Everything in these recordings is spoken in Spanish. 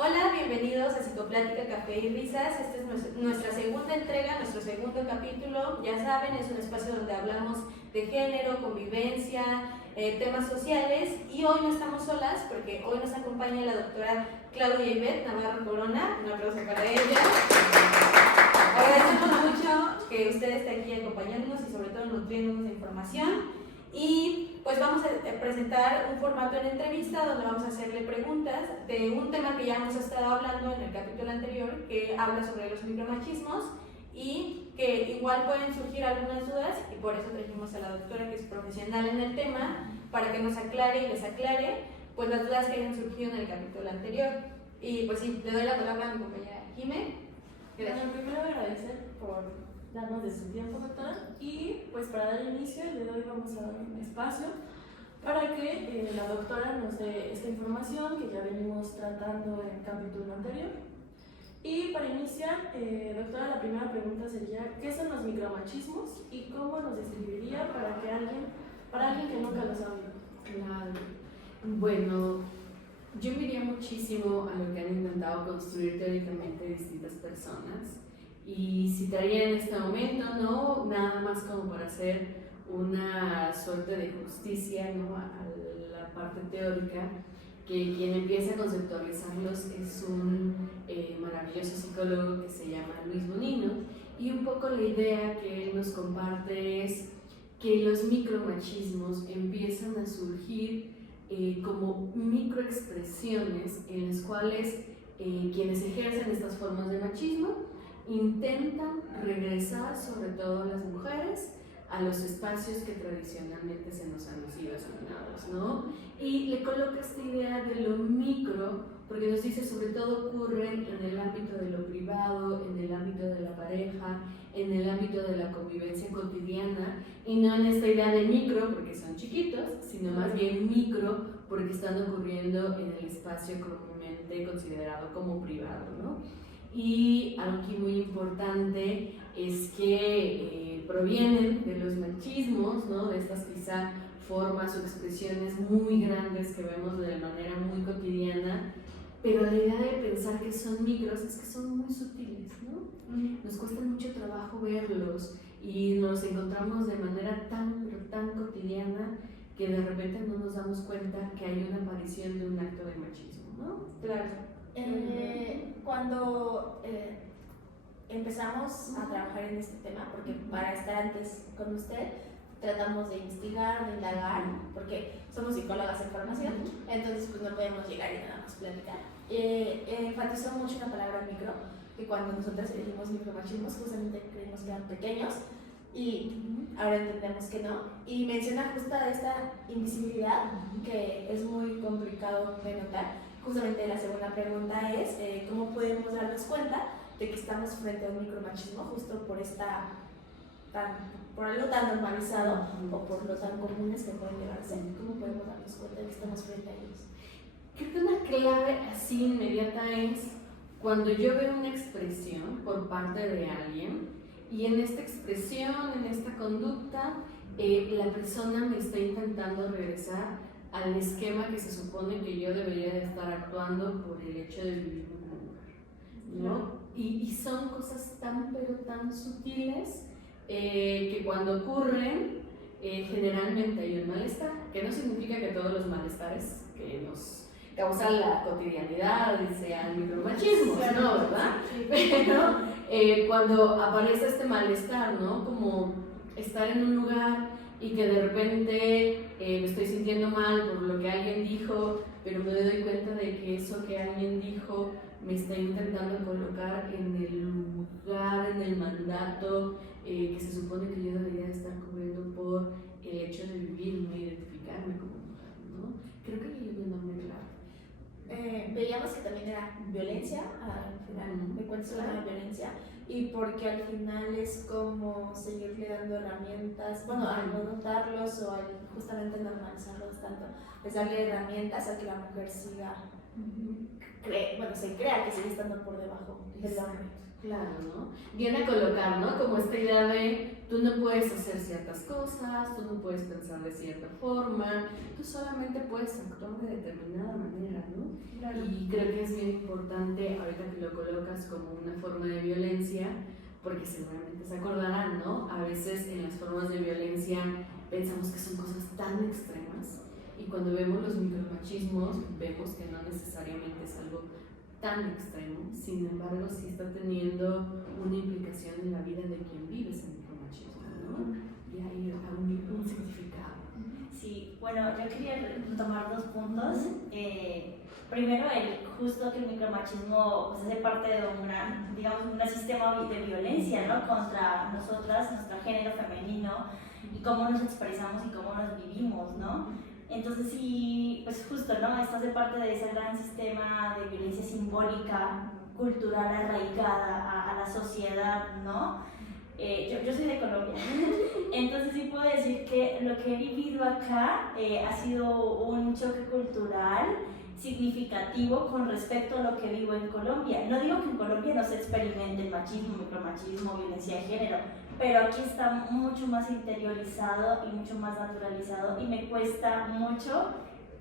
Hola, bienvenidos a Psicoplática, Café y Risas. Esta es nuestra segunda entrega, nuestro segundo capítulo. Ya saben, es un espacio donde hablamos de género, convivencia, temas sociales. Y hoy no estamos solas porque hoy nos acompaña la doctora Claudia Ivette Navarro Corona. Un aplauso para ella. Agradecemos mucho que usted esté aquí acompañándonos y sobre todo nutriéndonos de información. Y pues vamos a presentar un formato en entrevista donde vamos a hacerle preguntas de un tema que ya hemos estado hablando en el capítulo anterior, que habla sobre los micromachismos y que igual pueden surgir algunas dudas, y por eso trajimos a la doctora que es profesional en el tema para que nos aclare y les aclare pues las dudas que hayan surgido en el capítulo anterior. Y pues sí, le doy la palabra a mi compañera Jimé. Bueno, primero agradecer por darnos de su tiempo, doctora, y pues para dar inicio, el día de hoy vamos a dar un espacio para que la doctora nos dé esta información que ya venimos tratando en el capítulo anterior. Y para iniciar, doctora, la primera pregunta sería: ¿qué son los micromachismos y cómo los describiría para alguien que nunca los ha oído? Claro. Bueno, yo me iría muchísimo a lo que han intentado construir teóricamente distintas personas y citaría en este momento, ¿no? Nada más como para hacer una suerte de justicia, ¿no? A la parte teórica, que quien empieza a conceptualizarlos es un maravilloso psicólogo que se llama Luis Bonino, y un poco la idea que él nos comparte es que los micromachismos empiezan a surgir como microexpresiones en las cuales quienes ejercen estas formas de machismo intentan regresar, sobre todo las mujeres, a los espacios que tradicionalmente se nos han sido asignados, ¿no? Y le coloca esta idea de lo micro, porque nos dice sobre todo ocurre en el ámbito de lo privado, en el ámbito de la pareja, en el ámbito de la convivencia cotidiana, y no en esta idea de micro porque son chiquitos, sino más bien micro porque están ocurriendo en el espacio comúnmente considerado como privado, ¿no? Y algo aquí muy importante es que provienen de los machismos, ¿no? De estas quizá formas o expresiones muy grandes que vemos de manera muy cotidiana, pero la idea de pensar que son micros es que son muy sutiles, ¿no? Nos cuesta mucho trabajo verlos y nos encontramos de manera tan cotidiana que de repente no nos damos cuenta que hay una aparición de un acto de machismo, ¿no? Claro. Cuando empezamos a trabajar en este tema, porque para estar antes con usted tratamos de investigar, de indagar, porque somos psicólogas en formación, entonces pues no podemos llegar y nada más platicar. Enfatizó mucho una palabra micro, que cuando nosotros elegimos micromachismos justamente creímos que eran pequeños y ahora entendemos que no, y menciona justo esta invisibilidad que es muy complicado de notar. Justamente la segunda pregunta es ¿cómo podemos darnos cuenta de que estamos frente a un micromachismo justo por algo tan normalizado o por lo tan comunes que pueden llegar a ser? ¿Cómo podemos darnos cuenta de que estamos frente a ellos? Creo que una clave así inmediata es cuando yo veo una expresión por parte de alguien y en esta expresión, en esta conducta, la persona me está intentando regresar al esquema que se supone que yo debería de estar actuando por el hecho de vivir en un lugar, ¿no? Y son cosas pero tan sutiles que cuando ocurren generalmente hay un malestar, que no significa que todos los malestares que nos causan la cotidianidad sean micromachismos, ¿no? ¿Verdad? Pero cuando aparece este malestar, ¿no? Como estar en un lugar y que de repente me estoy sintiendo mal por lo que alguien dijo, pero me doy cuenta de que eso que alguien dijo me está intentando colocar en el lugar, en el mandato que se supone que yo debería estar cubriendo por el hecho de vivirme, identificarme como mujer, ¿no? Creo que hay una enorme clave. Veíamos que también era violencia, al final de cuentas era violencia, y porque al final es como seguirle dando herramientas, bueno, al no notarlos o al justamente normalizarlos tanto, es darle herramientas a que la mujer siga, se crea que sigue estando por debajo del hombre. Claro, ¿no? Viene a colocar, ¿no? Como esta idea de tú no puedes hacer ciertas cosas, tú no puedes pensar de cierta forma, tú solamente puedes actuar de determinada manera, ¿no? Claro. Y creo que es bien importante, ahorita que lo colocas como una forma de violencia, porque seguramente se acordarán, ¿no? A veces en las formas de violencia pensamos que son cosas tan extremas y cuando vemos los micromachismos vemos que no necesariamente es algo tan extremo, sin embargo sí está teniendo una implicación en la vida de quien vive ese micromachismo, ¿no? Y hay un significado. Sí, bueno, yo quería tomar 2 puntos. Primero, justo que el micromachismo pues, hace parte de un gran, digamos, un sistema de violencia, ¿no? Contra nosotras, nuestro género femenino, y cómo nos expresamos y cómo nos vivimos, ¿no? Entonces sí, pues justo, ¿no? Esto hace parte de ese gran sistema de violencia simbólica, cultural, arraigada a la sociedad, ¿no? Yo soy de Colombia, entonces sí puedo decir que lo que he vivido acá ha sido un choque cultural significativo con respecto a lo que vivo en Colombia. No digo que en Colombia no se experimente el machismo, micromachismo, violencia de género, pero aquí está mucho más interiorizado y mucho más naturalizado y me cuesta mucho,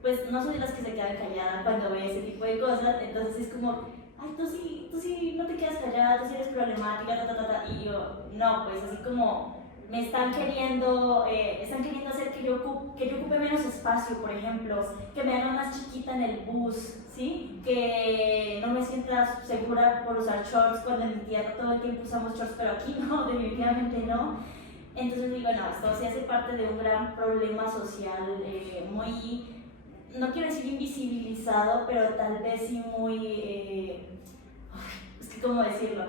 pues no soy de las que se quedan calladas cuando ve ese tipo de cosas, entonces es como, ay, tú sí, no te quedas callada, tú sí eres problemática, y yo, no, pues así como me están queriendo hacer que yo ocupe menos espacio, por ejemplo, que me hagan más chiquita en el bus, ¿sí? Que no me sienta segura por usar shorts cuando en mi tierra todo el tiempo usamos shorts, pero aquí no, definitivamente no. Entonces digo, no, esto sí hace parte de un gran problema social muy, no quiero decir invisibilizado, pero tal vez sí muy, es que cómo decirlo,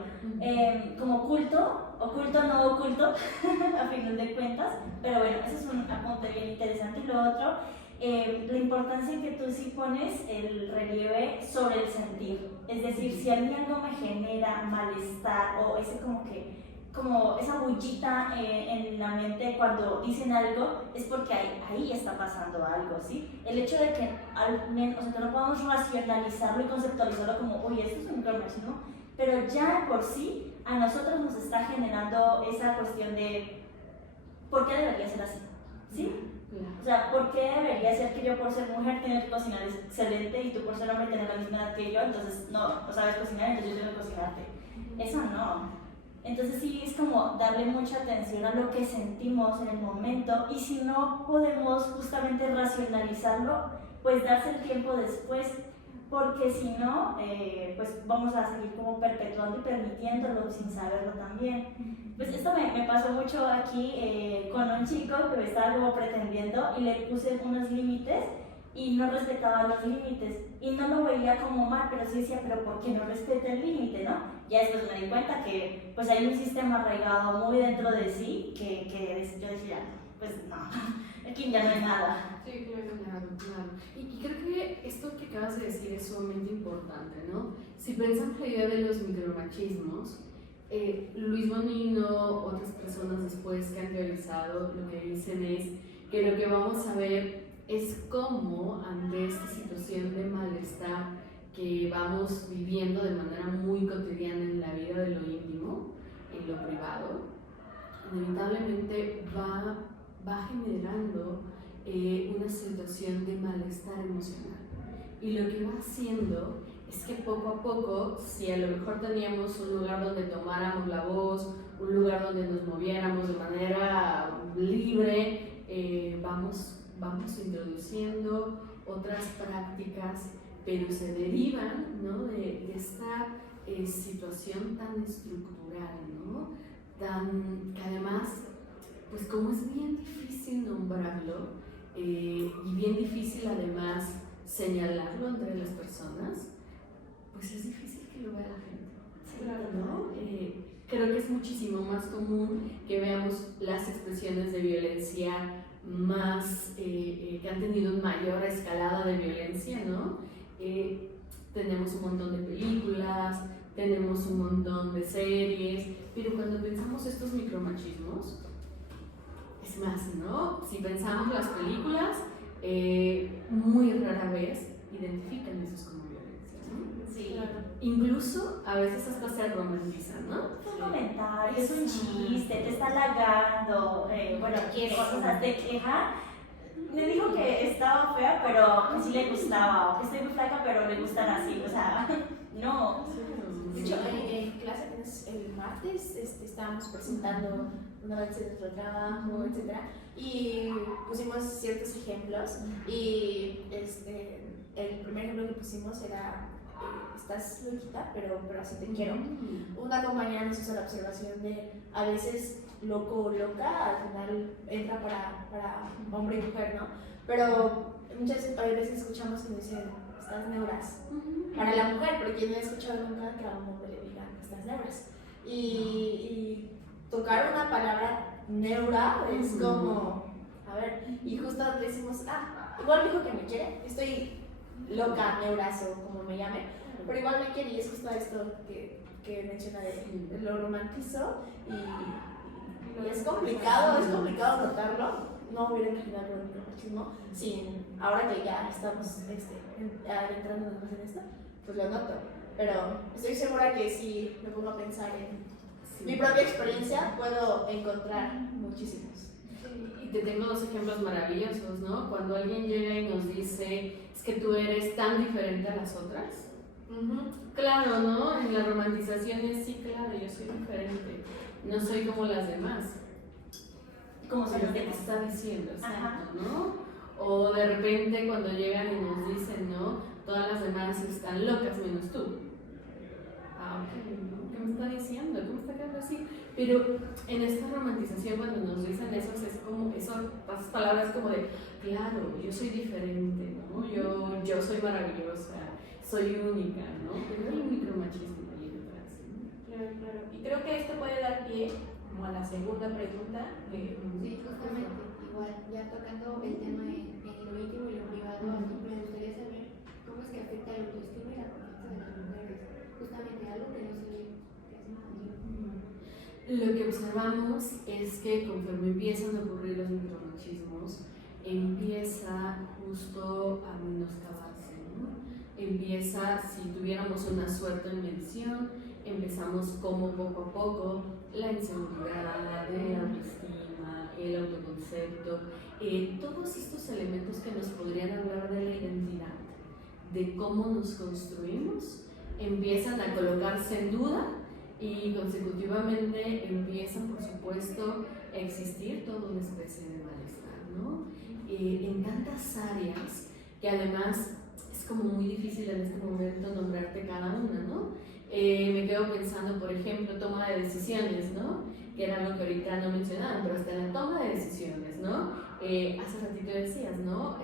como oculto no oculto, a final de cuentas, pero bueno, ese es un apunte bien interesante. Y lo otro, la importancia que tú sí pones el relieve sobre el sentir, es decir, si a mí algo me genera malestar o ese como esa bullita en la mente cuando dicen algo, es porque ahí está pasando algo, ¿sí? El hecho de que al menos, o sea, que no podamos racionalizarlo y conceptualizarlo como, uy, esto es un micromachismo, pero ya por sí a nosotros nos está generando esa cuestión de ¿por qué debería ser así? ¿Sí? O sea, ¿por qué debería ser que yo por ser mujer tengo que cocinar excelente y tú por ser hombre tener la misma edad que yo, entonces no sabes cocinar, entonces yo tengo que cocinarte? Eso no. Entonces sí es como darle mucha atención a lo que sentimos en el momento y si no podemos justamente racionalizarlo, pues darse el tiempo después, porque si no, pues vamos a seguir como perpetuando y permitiéndolo sin saberlo también. Pues esto me pasó mucho aquí con un chico que me estaba como pretendiendo y le puse unos límites y no respetaba los límites y no lo veía como mal, pero sí decía, pero ¿por qué no respeta el límite, no? Ya después me di cuenta que pues hay un sistema arraigado muy dentro de sí que yo decía, pues no, aquí ya no hay nada. Sí, claro. Y creo que esto que acabas de decir es sumamente importante, ¿no? Si pensamos la idea de los micromachismos, Luis Bonino, otras personas después que han teorizado, lo que dicen es que lo que vamos a ver es cómo ante esta situación de malestar que vamos viviendo de manera muy cotidiana en la vida de lo íntimo, en lo privado, inevitablemente va generando una situación de malestar emocional. Y lo que va haciendo es que poco a poco, si a lo mejor teníamos un lugar donde tomáramos la voz, un lugar donde nos moviéramos de manera libre, vamos introduciendo otras prácticas, pero se derivan, ¿no? de esta situación tan estructural, ¿no? Que además, pues como es bien difícil nombrarlo y bien difícil además señalarlo entre las personas, pues es difícil que lo vea la gente, ¿no? Creo que es muchísimo más común que veamos las expresiones de violencia más, que han tenido una mayor escalada de violencia, ¿no? Tenemos un montón de películas, tenemos un montón de series, pero cuando pensamos estos micromachismos, es más, ¿no? Si pensamos las películas, muy rara vez identifican eso como violencia, ¿no? Sí. Claro. incluso a veces hasta se romantizan, ¿no? Un comentario, es un chiste, te está halagando, bueno, cosas de queja. Me dijo que estaba fea, pero que sí le gustaba, o que estoy muy flaca, pero le gustan así, o sea, no. De hecho, en clase el martes estábamos presentando un avance de nuestro trabajo, etc. Y pusimos ciertos ejemplos. Y el primer ejemplo que pusimos era: estás loquita, pero así te quiero. Una compañera nos hizo la observación de: a veces loco o loca al final entra para hombre y mujer, ¿no? Pero muchas veces escuchamos que nos dicen: estás neuras. Para la mujer, porque yo no he escuchado nunca que a un hombre le digan estás neuras. Y tocar una palabra neura es como, a ver, y justo decimos: igual me dijo que me quiere, estoy loca, neuras o como me llame, pero igual me quiere, y es justo esto que menciona de lo romantizo, y es complicado notarlo. No hubiera imaginado el micromachismo sin, ahora que ya estamos adentrándonos más en esto, pues lo noto. Pero estoy segura que si me pongo a pensar en mi propia experiencia, puedo encontrar muchísimos. Y te tengo dos ejemplos maravillosos, ¿no? Cuando alguien llega y nos dice: es que tú eres tan diferente a las otras. Claro, ¿no? En la romantización es: sí, claro, yo soy diferente, no soy como las demás. Como se Lo los que te demás. está diciendo, exacto, ¿no? O de repente cuando llegan y nos dicen: no, todas las demás están locas menos tú. Ok, ¿qué me está diciendo? ¿Cómo está quedando así? Pero en esta romantización, cuando nos dicen eso, es como esas palabras como de: claro, yo soy diferente, ¿no? Yo soy maravillosa, soy única, ¿no? Pero hay un micromachismo ahí detrás, ¿no? Claro. Y creo que esto puede dar pie como a la segunda pregunta. Sí, justamente, igual, ya tocando el tema en lo íntimo y lo privado, me gustaría saber cómo es que afecta la autoestima y la confianza de las mujeres, justamente algo que no se ve casi tanto. Lo que observamos es que conforme empiezan a ocurrir los micromachismos, empieza justo a menoscabarse, ¿no? Empieza, si tuviéramos una suerte en medición, empezamos como poco a poco la inseguridad, la autoestima, el autoconcepto, todos estos elementos que nos podrían hablar de la identidad, de cómo nos construimos, empiezan a colocarse en duda, y consecutivamente empiezan, por supuesto, a existir toda una especie de malestar, ¿no? En tantas áreas que además es como muy difícil en este momento nombrarte cada una, ¿no? Me quedo pensando, por ejemplo, toma de decisiones, ¿no? Que era algo que ahorita no mencionaban, pero hasta la toma de decisiones, ¿no? Hace ratito decías, ¿no?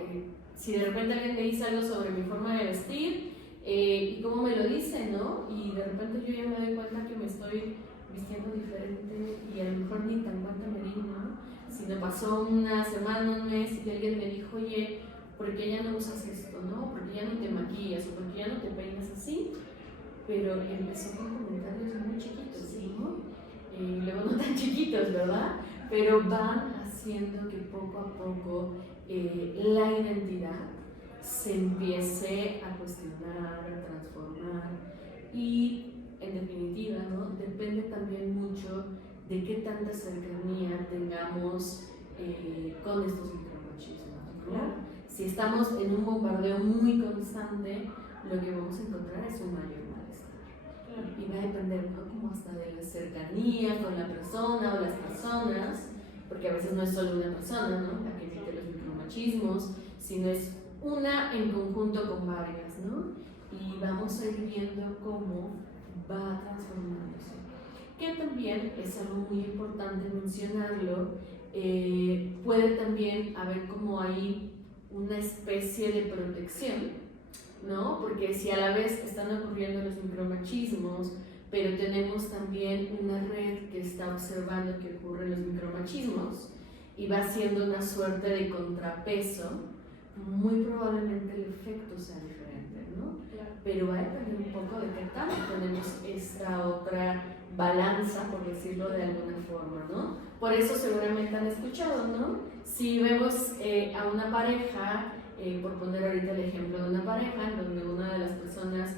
Si de repente alguien me dice algo sobre mi forma de vestir, y cómo me lo dice, ¿no? Y de repente yo ya me doy cuenta que me estoy vistiendo diferente y a lo mejor ni tan cuenta me di, ¿no? Si me pasó una semana, un mes y alguien me dijo: oye, ¿por qué ya no usas esto, no? ¿Por qué ya no te maquillas? ¿O por qué ya no te peinas así? Pero empezó con comentarios muy chiquitos, ¿no? Luego no tan chiquitos, ¿verdad? Pero van haciendo que poco a poco la identidad se empiece a cuestionar, a transformar, y en definitiva, ¿no? Depende también mucho de qué tanta cercanía tengamos con estos micromachismos, ¿no? Si estamos en un bombardeo muy constante, lo que vamos a encontrar es un mayor malestar. Y va a depender, ¿no? Como hasta de la cercanía con la persona o las personas, porque a veces no es solo una persona, ¿no? La que emite los micromachismos, sino es una en conjunto con varias, ¿no? Y vamos a ir viendo cómo va transformándose. Que también es algo muy importante mencionarlo, puede también haber como ahí una especie de protección, ¿no? Porque si a la vez están ocurriendo los micromachismos, pero tenemos también una red que está observando que ocurren los micromachismos y va haciendo una suerte de contrapeso, muy probablemente el efecto sea diferente, ¿no? Claro. Pero va a depender un poco de qué tanto tenemos esta otra balanza, por decirlo de alguna forma, ¿no? Por eso seguramente han escuchado, ¿no? Si vemos a una pareja, por poner ahorita el ejemplo de una pareja, en donde una de las personas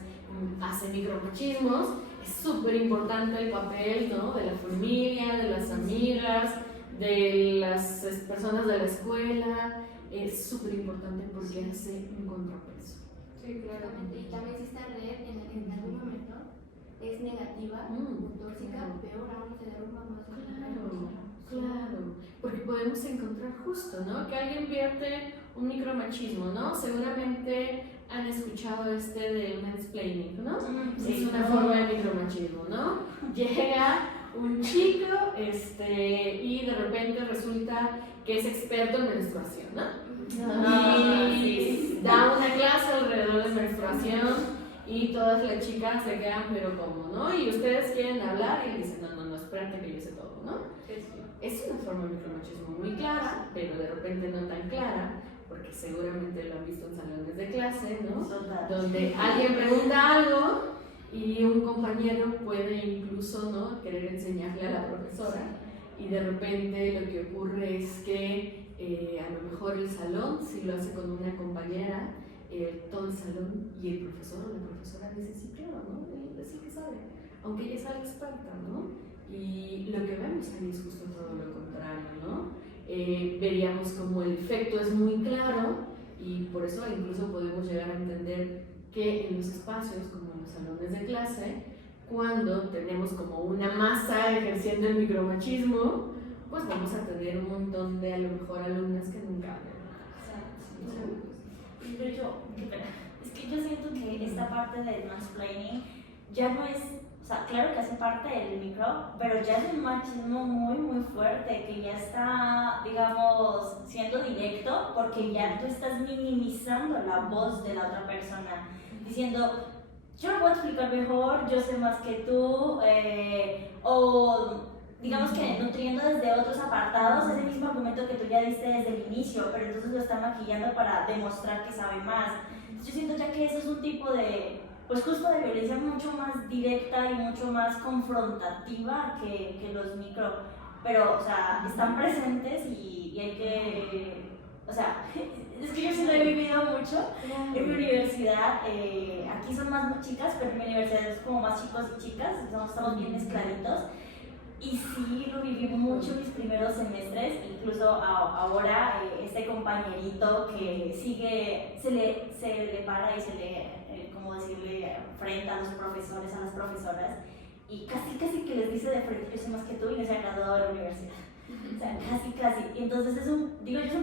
hace micromachismos. Es súper importante el papel, ¿no?, de la familia, de las amigas, de las personas de la escuela. Es súper importante porque hace un contrapeso. Sí, claro. Exactamente. Y también si esta red en algún momento es negativa o tóxica, peor aún se derrumba más. Claro, porque podemos encontrar justo, ¿no?, que alguien vierte un micromachismo, ¿no? Seguramente han escuchado del mansplaining, ¿no? Sí. Es una forma de micromachismo, ¿no? Llega un chico y de repente resulta que es experto en menstruación, ¿no? Y da una clase alrededor de menstruación y todas las chicas se quedan, pero ¿cómo, no? Y ustedes quieren hablar y dicen, no, espérate que yo sé todo, ¿no? Es una forma de micromachismo muy clara, pero de repente no tan clara, porque seguramente lo han visto en salones de clase, ¿no? Donde alguien pregunta algo y un compañero puede incluso, ¿no?, querer enseñarle a la profesora, y de repente lo que ocurre es que a lo mejor el salón, si lo hace con una compañera, todo el salón y el profesor o la profesora dice, sí, claro, ¿no?, él sí que sabe, aunque ella sea la experta, ¿no? Y lo que vemos ahí es justo todo lo contrario, ¿no? Veríamos como el efecto es muy claro, y por eso incluso podemos llegar a entender que en los espacios como en los salones de clase, cuando tenemos como una masa ejerciendo el micromachismo, pues vamos a tener un montón de a lo mejor alumnas que nunca hablan. Pero es que yo siento que esta parte del mansplaining ya no es, o sea, claro que hace parte del micro, pero ya es un machismo muy, muy fuerte, que ya está, digamos, siendo directo, porque ya tú estás minimizando la voz de la otra persona, diciendo, yo lo puedo explicar mejor, yo sé más que tú, o digamos que nutriendo desde otros apartados ese mismo argumento que tú ya diste desde el inicio, pero entonces lo está maquillando para demostrar que sabe más. Entonces yo siento ya que eso es un tipo de, pues justo de violencia mucho más directa y mucho más confrontativa que los micro, pero o sea, están presentes y hay que, o sea, es que yo sí lo he vivido mucho en mi universidad. Aquí son más chicas, pero en mi universidad es como más chicos y chicas, estamos bien mezcladitos. Y sí, lo viví mucho en mis primeros semestres, incluso ahora este compañerito que sigue, se le para y se le, como decirle, frente a los profesores, a las profesoras, y casi que les dice de frente, yo sé más que tú y no se ha graduado de la universidad. O sea, casi. Y entonces es un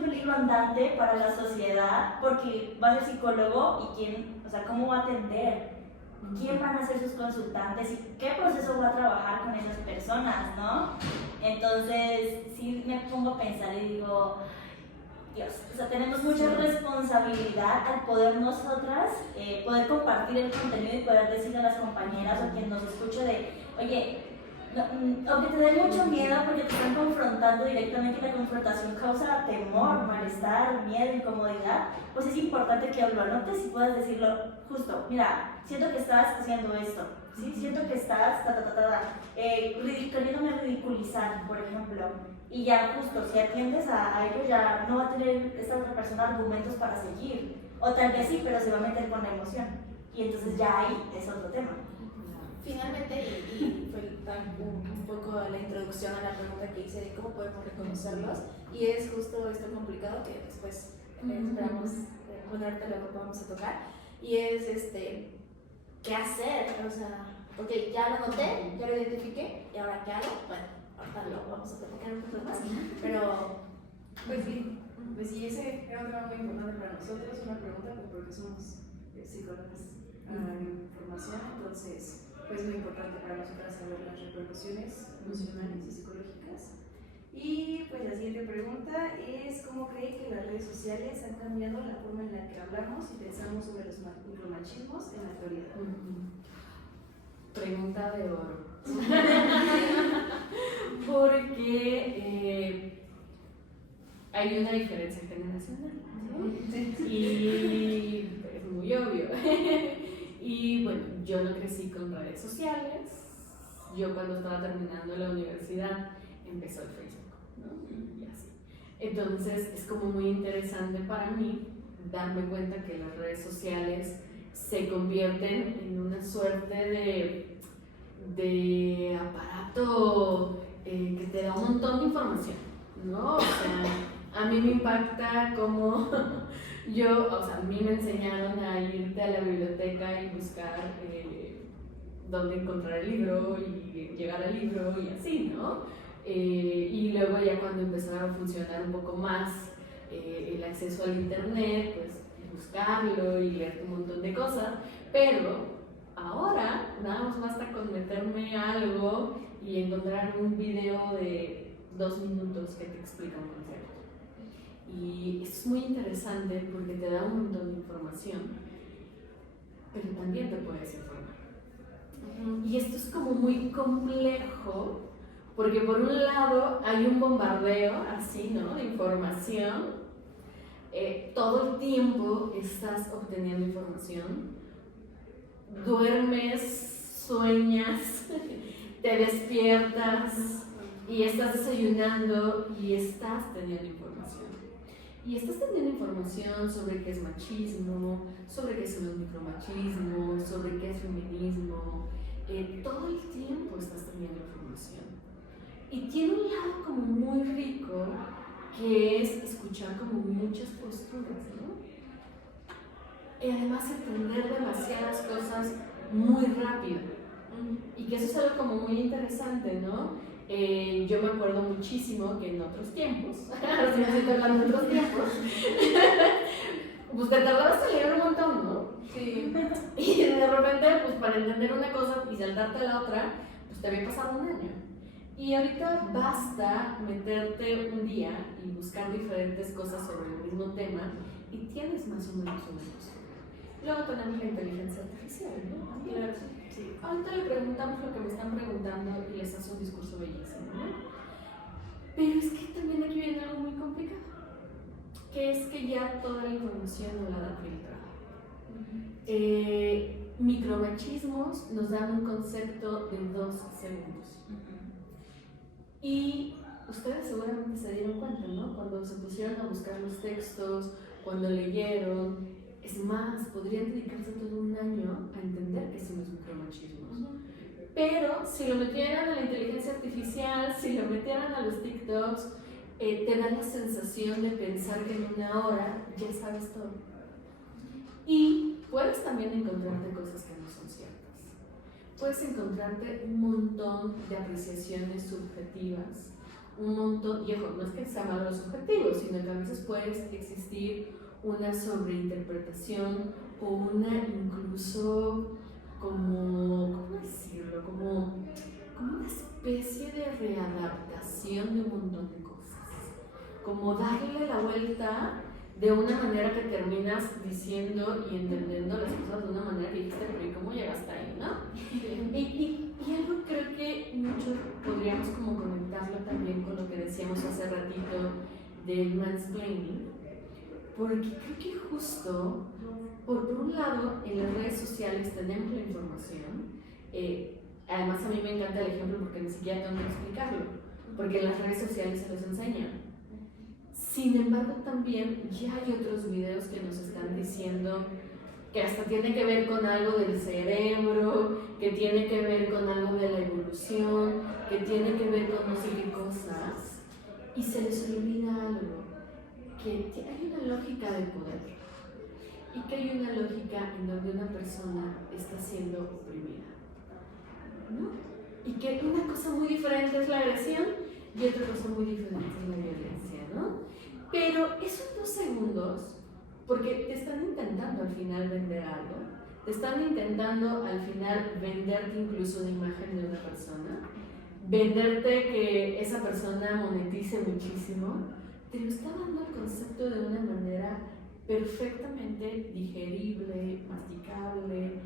peligro andante para la sociedad, porque va a ser psicólogo y quién, o sea, ¿cómo va a atender? ¿Quién van a ser sus consultantes y qué proceso va a trabajar con esas personas, no? Entonces, sí me pongo a pensar y digo, Dios, o sea, tenemos mucha responsabilidad al poder nosotras poder compartir el contenido y poder decirle a las compañeras o quien nos escuche de, oye, aunque te dé mucho miedo porque te están confrontando directamente y la confrontación causa temor, malestar, miedo, incomodidad, pues es importante que lo anotes y puedas decirlo justo, mira, siento que estás haciendo esto, ¿sí? Siento que estás queriéndome ridiculizar, por ejemplo, y ya justo, si atiendes a ello ya no va a tener esta otra persona argumentos para seguir, o tal vez sí, pero se va a meter con la emoción, y entonces ya ahí es otro tema. Finalmente, y fue un poco la introducción a la pregunta que hice de cómo podemos reconocerlos, y es justo esto complicado que después esperamos, bueno, ahorita lo vamos a tocar, y es ¿qué hacer? O sea, porque ya lo noté, ya lo identifiqué, y ahora ¿qué hago? Bueno, ahorita lo vamos a platicar un poco más, pero pues sí, ese era un tema muy importante para nosotros, una pregunta, porque somos psicólogas en formación, entonces pues muy importante para nosotras saber las repercusiones emocionales y psicológicas. Y pues la siguiente pregunta es, ¿cómo cree que las redes sociales han cambiado la forma en la que hablamos y pensamos sobre los micromachismos en la actualidad? Pregunta de oro. Porque hay una diferencia generacional, ¿sí? Y es muy obvio. Y bueno, yo no crecí con redes sociales. Yo cuando estaba terminando la universidad empezó el Facebook, ¿no? Y así. Entonces es como muy interesante para mí darme cuenta que las redes sociales se convierten en una suerte de aparato que te da un montón de información, ¿no? O sea, a mí me impacta como a mí me enseñaron a irte a la biblioteca y buscar dónde encontrar el libro y llegar al libro y así, ¿no? Y luego ya cuando empezaron a funcionar un poco más el acceso al internet, pues buscarlo y leer un montón de cosas, pero ahora nada más basta con meterme a algo y encontrar un video de 2 minutos que te explica un concepto. Y esto es muy interesante porque te da un montón de información, pero también te puedes informar. Y esto es como muy complejo porque por un lado hay un bombardeo así, ¿no?, de información. Todo el tiempo estás obteniendo información, duermes, sueñas, te despiertas y estás desayunando y estás teniendo información. Y estás teniendo información sobre qué es machismo, sobre qué es el micromachismo, sobre qué es feminismo. Todo el tiempo estás teniendo información. Y tiene un lado como muy rico, que es escuchar como muchas posturas, ¿no? Y además entender demasiadas cosas muy rápido. Y que eso es algo como muy interesante, ¿no? Yo me acuerdo muchísimo que en otros tiempos, ahora sí me estoy hablando de otros tiempos, pues te tardabas en leer un montón, ¿no? Sí. Y de repente, pues para entender una cosa y saltarte a la otra, pues te había pasado un año. Y ahorita basta meterte un día y buscar diferentes cosas sobre el mismo tema y tienes más o menos una cosa. Luego tenemos la inteligencia artificial, ¿no? Claro. Sí. Ahorita le preguntamos lo que me están preguntando y les hace un discurso bellísimo, ¿no? Pero es que también aquí viene algo muy complicado, que es que ya toda la información no la da filtrada. Micromachismos nos dan un concepto de 2 segundos. Y ustedes seguramente se dieron cuenta, ¿no? Cuando se pusieron a buscar los textos, cuando leyeron, es más, podrían dedicarse todo un año a entender qué son los micromachismos. Pero si lo metieran a la inteligencia artificial, si lo metieran a los TikToks, te da la sensación de pensar que en una hora ya sabes todo. Y puedes también encontrarte cosas que no son ciertas. Puedes encontrarte un montón de apreciaciones subjetivas, un montón, y ojo, no es que sea malo lo subjetivo, sino que a veces puede existir una sobreinterpretación o una incluso como, ¿cómo decirlo? Como una especie de readaptación de un montón de cosas, como darle la vuelta de una manera que terminas diciendo y entendiendo las cosas de una manera que dijiste, pero ¿y cómo llegaste ahí, no? Y algo creo que muchos podríamos como conectarlo también con lo que decíamos hace ratito del mansplaining, porque creo que justo, por un lado, en las redes sociales tenemos la información, además a mí me encanta el ejemplo porque ni siquiera tengo que explicarlo, porque en las redes sociales se los enseñan. Sin embargo, también ya hay otros videos que nos están diciendo que hasta tiene que ver con algo del cerebro, que tiene que ver con algo de la evolución, que tiene que ver con no sé qué cosas, y se les olvida algo, que hay una lógica de poder, y que hay una lógica en donde una persona está siendo oprimida, ¿no? Y que una cosa muy diferente es la agresión y otra cosa muy diferente es la violencia, ¿no? Pero esos 2 segundos, porque te están intentando al final vender algo, te están intentando al final venderte incluso una imagen de una persona, venderte que esa persona monetice muchísimo, te lo está dando el concepto de una manera perfectamente digerible, masticable,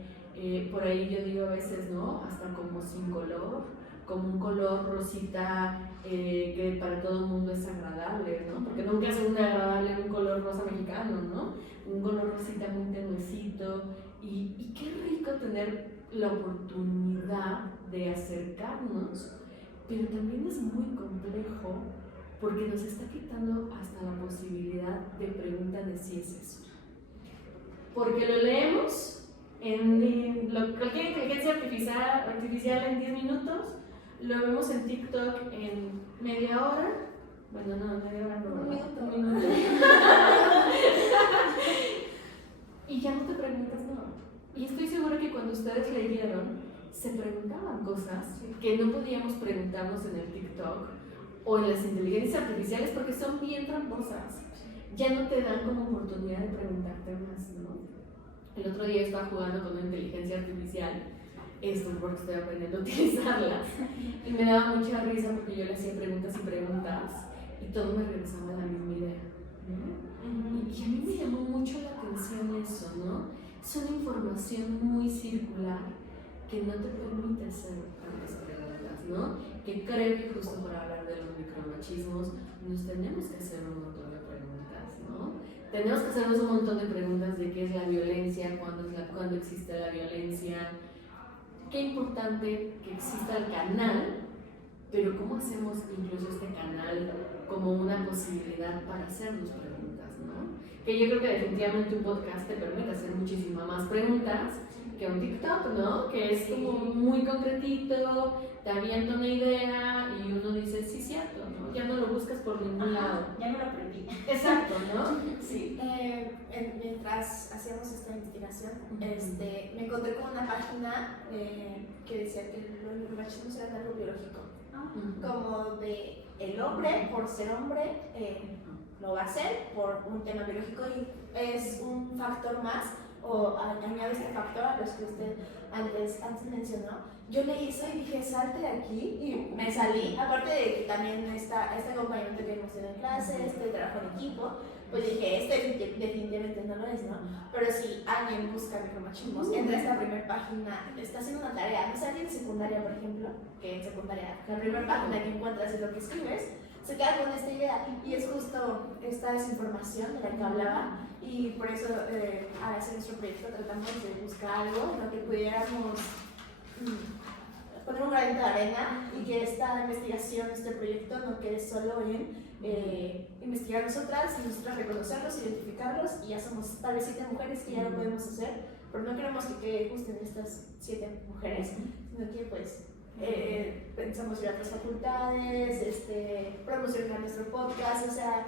por ahí yo digo a veces, ¿no? Hasta como sin color, como un color rosita que para todo el mundo es agradable, ¿no? Porque nunca es un agradable un color rosa mexicano, ¿no? Un color rosita muy tenuecito y qué rico tener la oportunidad de acercarnos, pero también es muy complejo porque nos está quitando hasta la posibilidad de pregunta de si es eso. Porque lo leemos cualquier inteligencia artificial en 10 minutos, lo vemos en TikTok en media hora. Bueno, no, media hora no. Un minuto. Un minuto. Y ya no te preguntas, no. Y estoy segura que cuando ustedes leyeron, se preguntaban cosas que no podíamos preguntarnos en el TikTok o en las inteligencias artificiales porque son bien tramposas. Ya no te dan como oportunidad de preguntarte más, ¿no? El otro día estaba jugando con una inteligencia artificial, porque estoy aprendiendo a utilizarlas, y me daba mucha risa porque yo le hacía preguntas y preguntas y todo me regresaba a la misma idea, ¿no? Y a mí me llamó mucho la atención eso, ¿no? Es una información muy circular que no te permite hacer tantas preguntas, ¿no? Que creo que justo para hablar de los micromachismos nos tenemos que hacer un montón de preguntas, ¿no? Tenemos que hacernos un montón de preguntas de qué es la violencia, cuándo existe la violencia, qué importante que exista el canal, pero cómo hacemos incluso este canal como una posibilidad para hacernos preguntas, ¿no? Que yo creo que definitivamente un podcast te permite hacer muchísimas más preguntas que un TikTok, ¿no? Que es como muy concretito, te avienta una idea y uno dice, sí, cierto, ¿no? Ya no lo buscas por ningún lado. Ya me lo aprendí. Exacto, ¿no? Sí. Mientras hacíamos esta investigación, me encontré con una página que decía que los micromachismos eran algo biológico, como de el hombre, por ser hombre, lo va a hacer por un tema biológico y es un factor más, o añade este factor a los que usted antes mencionó. Yo leí eso y dije, salte de aquí, y me salí. Aparte de que también este acompañamiento que hemos tenido en clase, este trabajo en equipo, pues dije, definitivamente no lo es, ¿no? Pero si alguien busca micromachismos, entra a esta primera página, está haciendo una tarea, no sé, alguien de secundaria, por ejemplo, que en secundaria, la primera página que encuentras es lo que escribes, se queda con esta idea, y es justo esta desinformación de la que hablaba, y por eso al hacer nuestro proyecto tratamos de buscar algo en lo que pudiéramos poner un granito de arena y que esta investigación, este proyecto no quede solo en investigar nosotras y nosotras reconocerlos, identificarlos, y ya somos tal vez 7 mujeres que ya lo podemos hacer, pero no queremos que quede justo en estas 7 mujeres, sino que pues pensamos ir a otras facultades, promocionar nuestro podcast, o sea,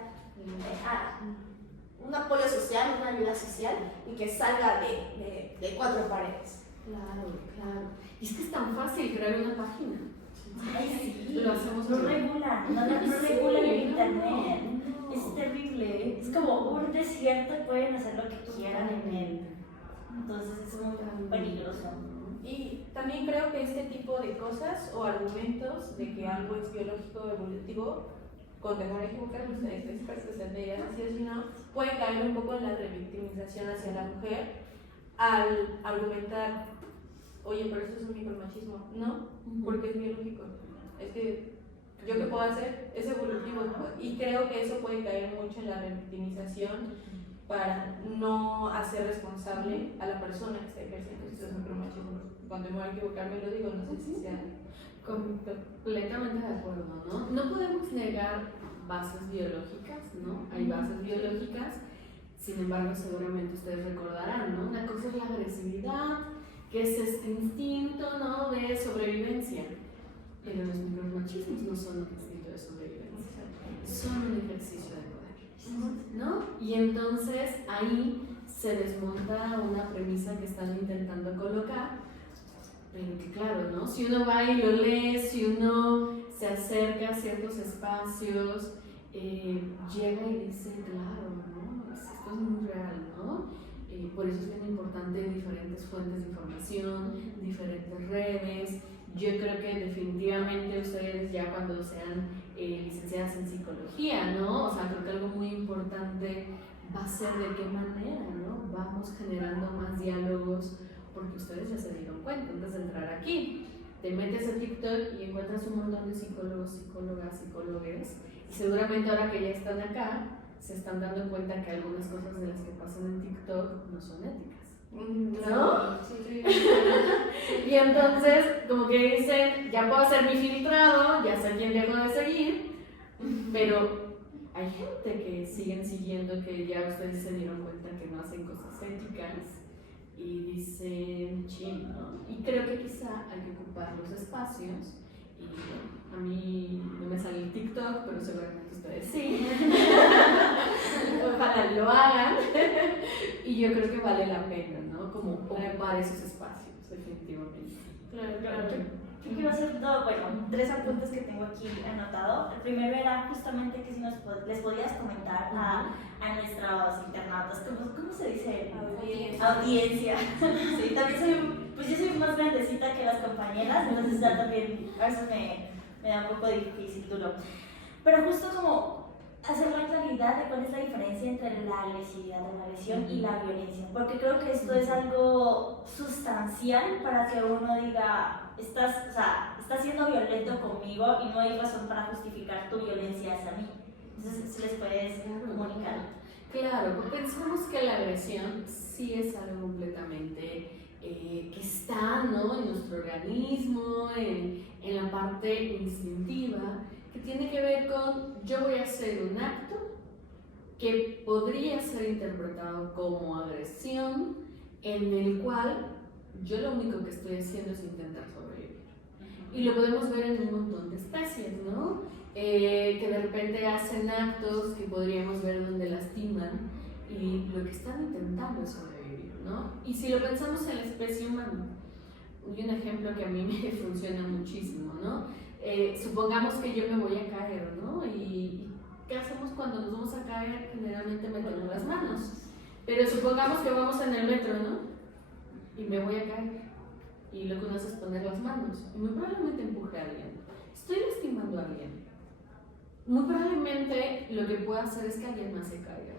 un apoyo social, una ayuda social, y que salga de 4 paredes. Claro. Y es que es tan fácil crear una página. Ay, sí. Lo hacemos No todo. regulan, no regulan el internet. Es terrible. Es como un desierto y pueden hacer lo que quieran en él. Entonces es muy peligroso. Y también creo que este tipo de cosas o argumentos de que algo es biológico o evolutivo, con temor a equivocarme, ustedes expertos en medidas así o si no, puede caer un poco en la revictimización hacia la mujer al argumentar, oye, pero eso es un micromachismo. No, porque es biológico. Es que yo qué puedo hacer, es evolutivo, ¿no? Y creo que eso puede caer mucho en la revictimización para no hacer responsable a la persona que está ejerciendo estos micromachismos. Cuando me voy a equivocarme lo digo, no sé si sea... Completamente de acuerdo, ¿no? No podemos negar bases biológicas, ¿no? Hay bases biológicas, sin embargo, seguramente ustedes recordarán, ¿no? Una cosa es la agresividad, que es este instinto, ¿no? De sobrevivencia. Pero los micromachismos no son un instinto de sobrevivencia, son un ejercicio de poder, ¿no? Y entonces ahí se desmonta una premisa que están intentando colocar, pero que claro, ¿no? Si uno va y lo lee, si uno se acerca a ciertos espacios, llega y dice, claro, ¿no? Esto es muy real, ¿no? Por eso es bien importante diferentes fuentes de información, diferentes redes. Yo creo que definitivamente ustedes ya cuando sean licenciadas en psicología, ¿no? O sea, creo que algo muy importante va a ser de qué manera, ¿no? Vamos generando más diálogos, porque ustedes ya se dieron cuenta antes de entrar aquí. Te metes a TikTok y encuentras un montón de psicólogos, psicólogas, psicólogues, y seguramente ahora que ya están acá, se están dando cuenta que algunas cosas de las que pasan en TikTok no son éticas, ¿no? Sí. Y entonces, como que dicen, ya puedo hacer mi filtrado, ya sé quién dejo de seguir, pero hay gente que siguen siguiendo que ya ustedes se dieron cuenta que no hacen cosas éticas y dicen chin, ¿no? Y creo que quizá hay que ocupar los espacios. Y bueno, a mí no me sale el TikTok, pero seguramente ustedes sí. Ojalá lo hagan. Y yo creo que vale la pena, ¿no? Como ocupar esos espacios, definitivamente. Claro. Yo quiero hacer tres apuntes que tengo aquí anotado. El primero era justamente que si les podías comentar a nuestros internautas, ¿cómo se dice? Audiencia. Sí, también yo soy más grandecita que las compañeras, entonces ya también a veces me da un poco difícil, duro. Pero justo como hacer la claridad de cuál es la diferencia entre la agresividad, la agresión y la violencia, porque creo que esto es algo sustancial para que uno diga, estás siendo violento conmigo y no hay razón para justificar tu violencia hacia mí. Entonces, si les puedes comunicar. Claro, pensamos que la agresión sí es algo completamente que está, ¿no?, en nuestro organismo, en la parte instintiva, que tiene que ver con yo voy a hacer un acto que podría ser interpretado como agresión, en el cual yo lo único que estoy haciendo es intentar sobrevivir. Y lo podemos ver en un montón de especies, ¿no? Que de repente hacen actos que podríamos ver donde lastiman y lo que están intentando es sobrevivir, ¿no? Y si lo pensamos en la especie humana, y un ejemplo que a mí me funciona muchísimo, ¿no? Supongamos que yo me voy a caer, ¿no? Y ¿qué hacemos cuando nos vamos a caer? Generalmente metemos las manos. Pero supongamos que vamos en el metro, ¿no? Y me voy a caer. Y lo que uno hace es poner las manos. Y muy probablemente empuje a alguien. Estoy lastimando a alguien. Muy probablemente lo que pueda hacer es que alguien más se caiga.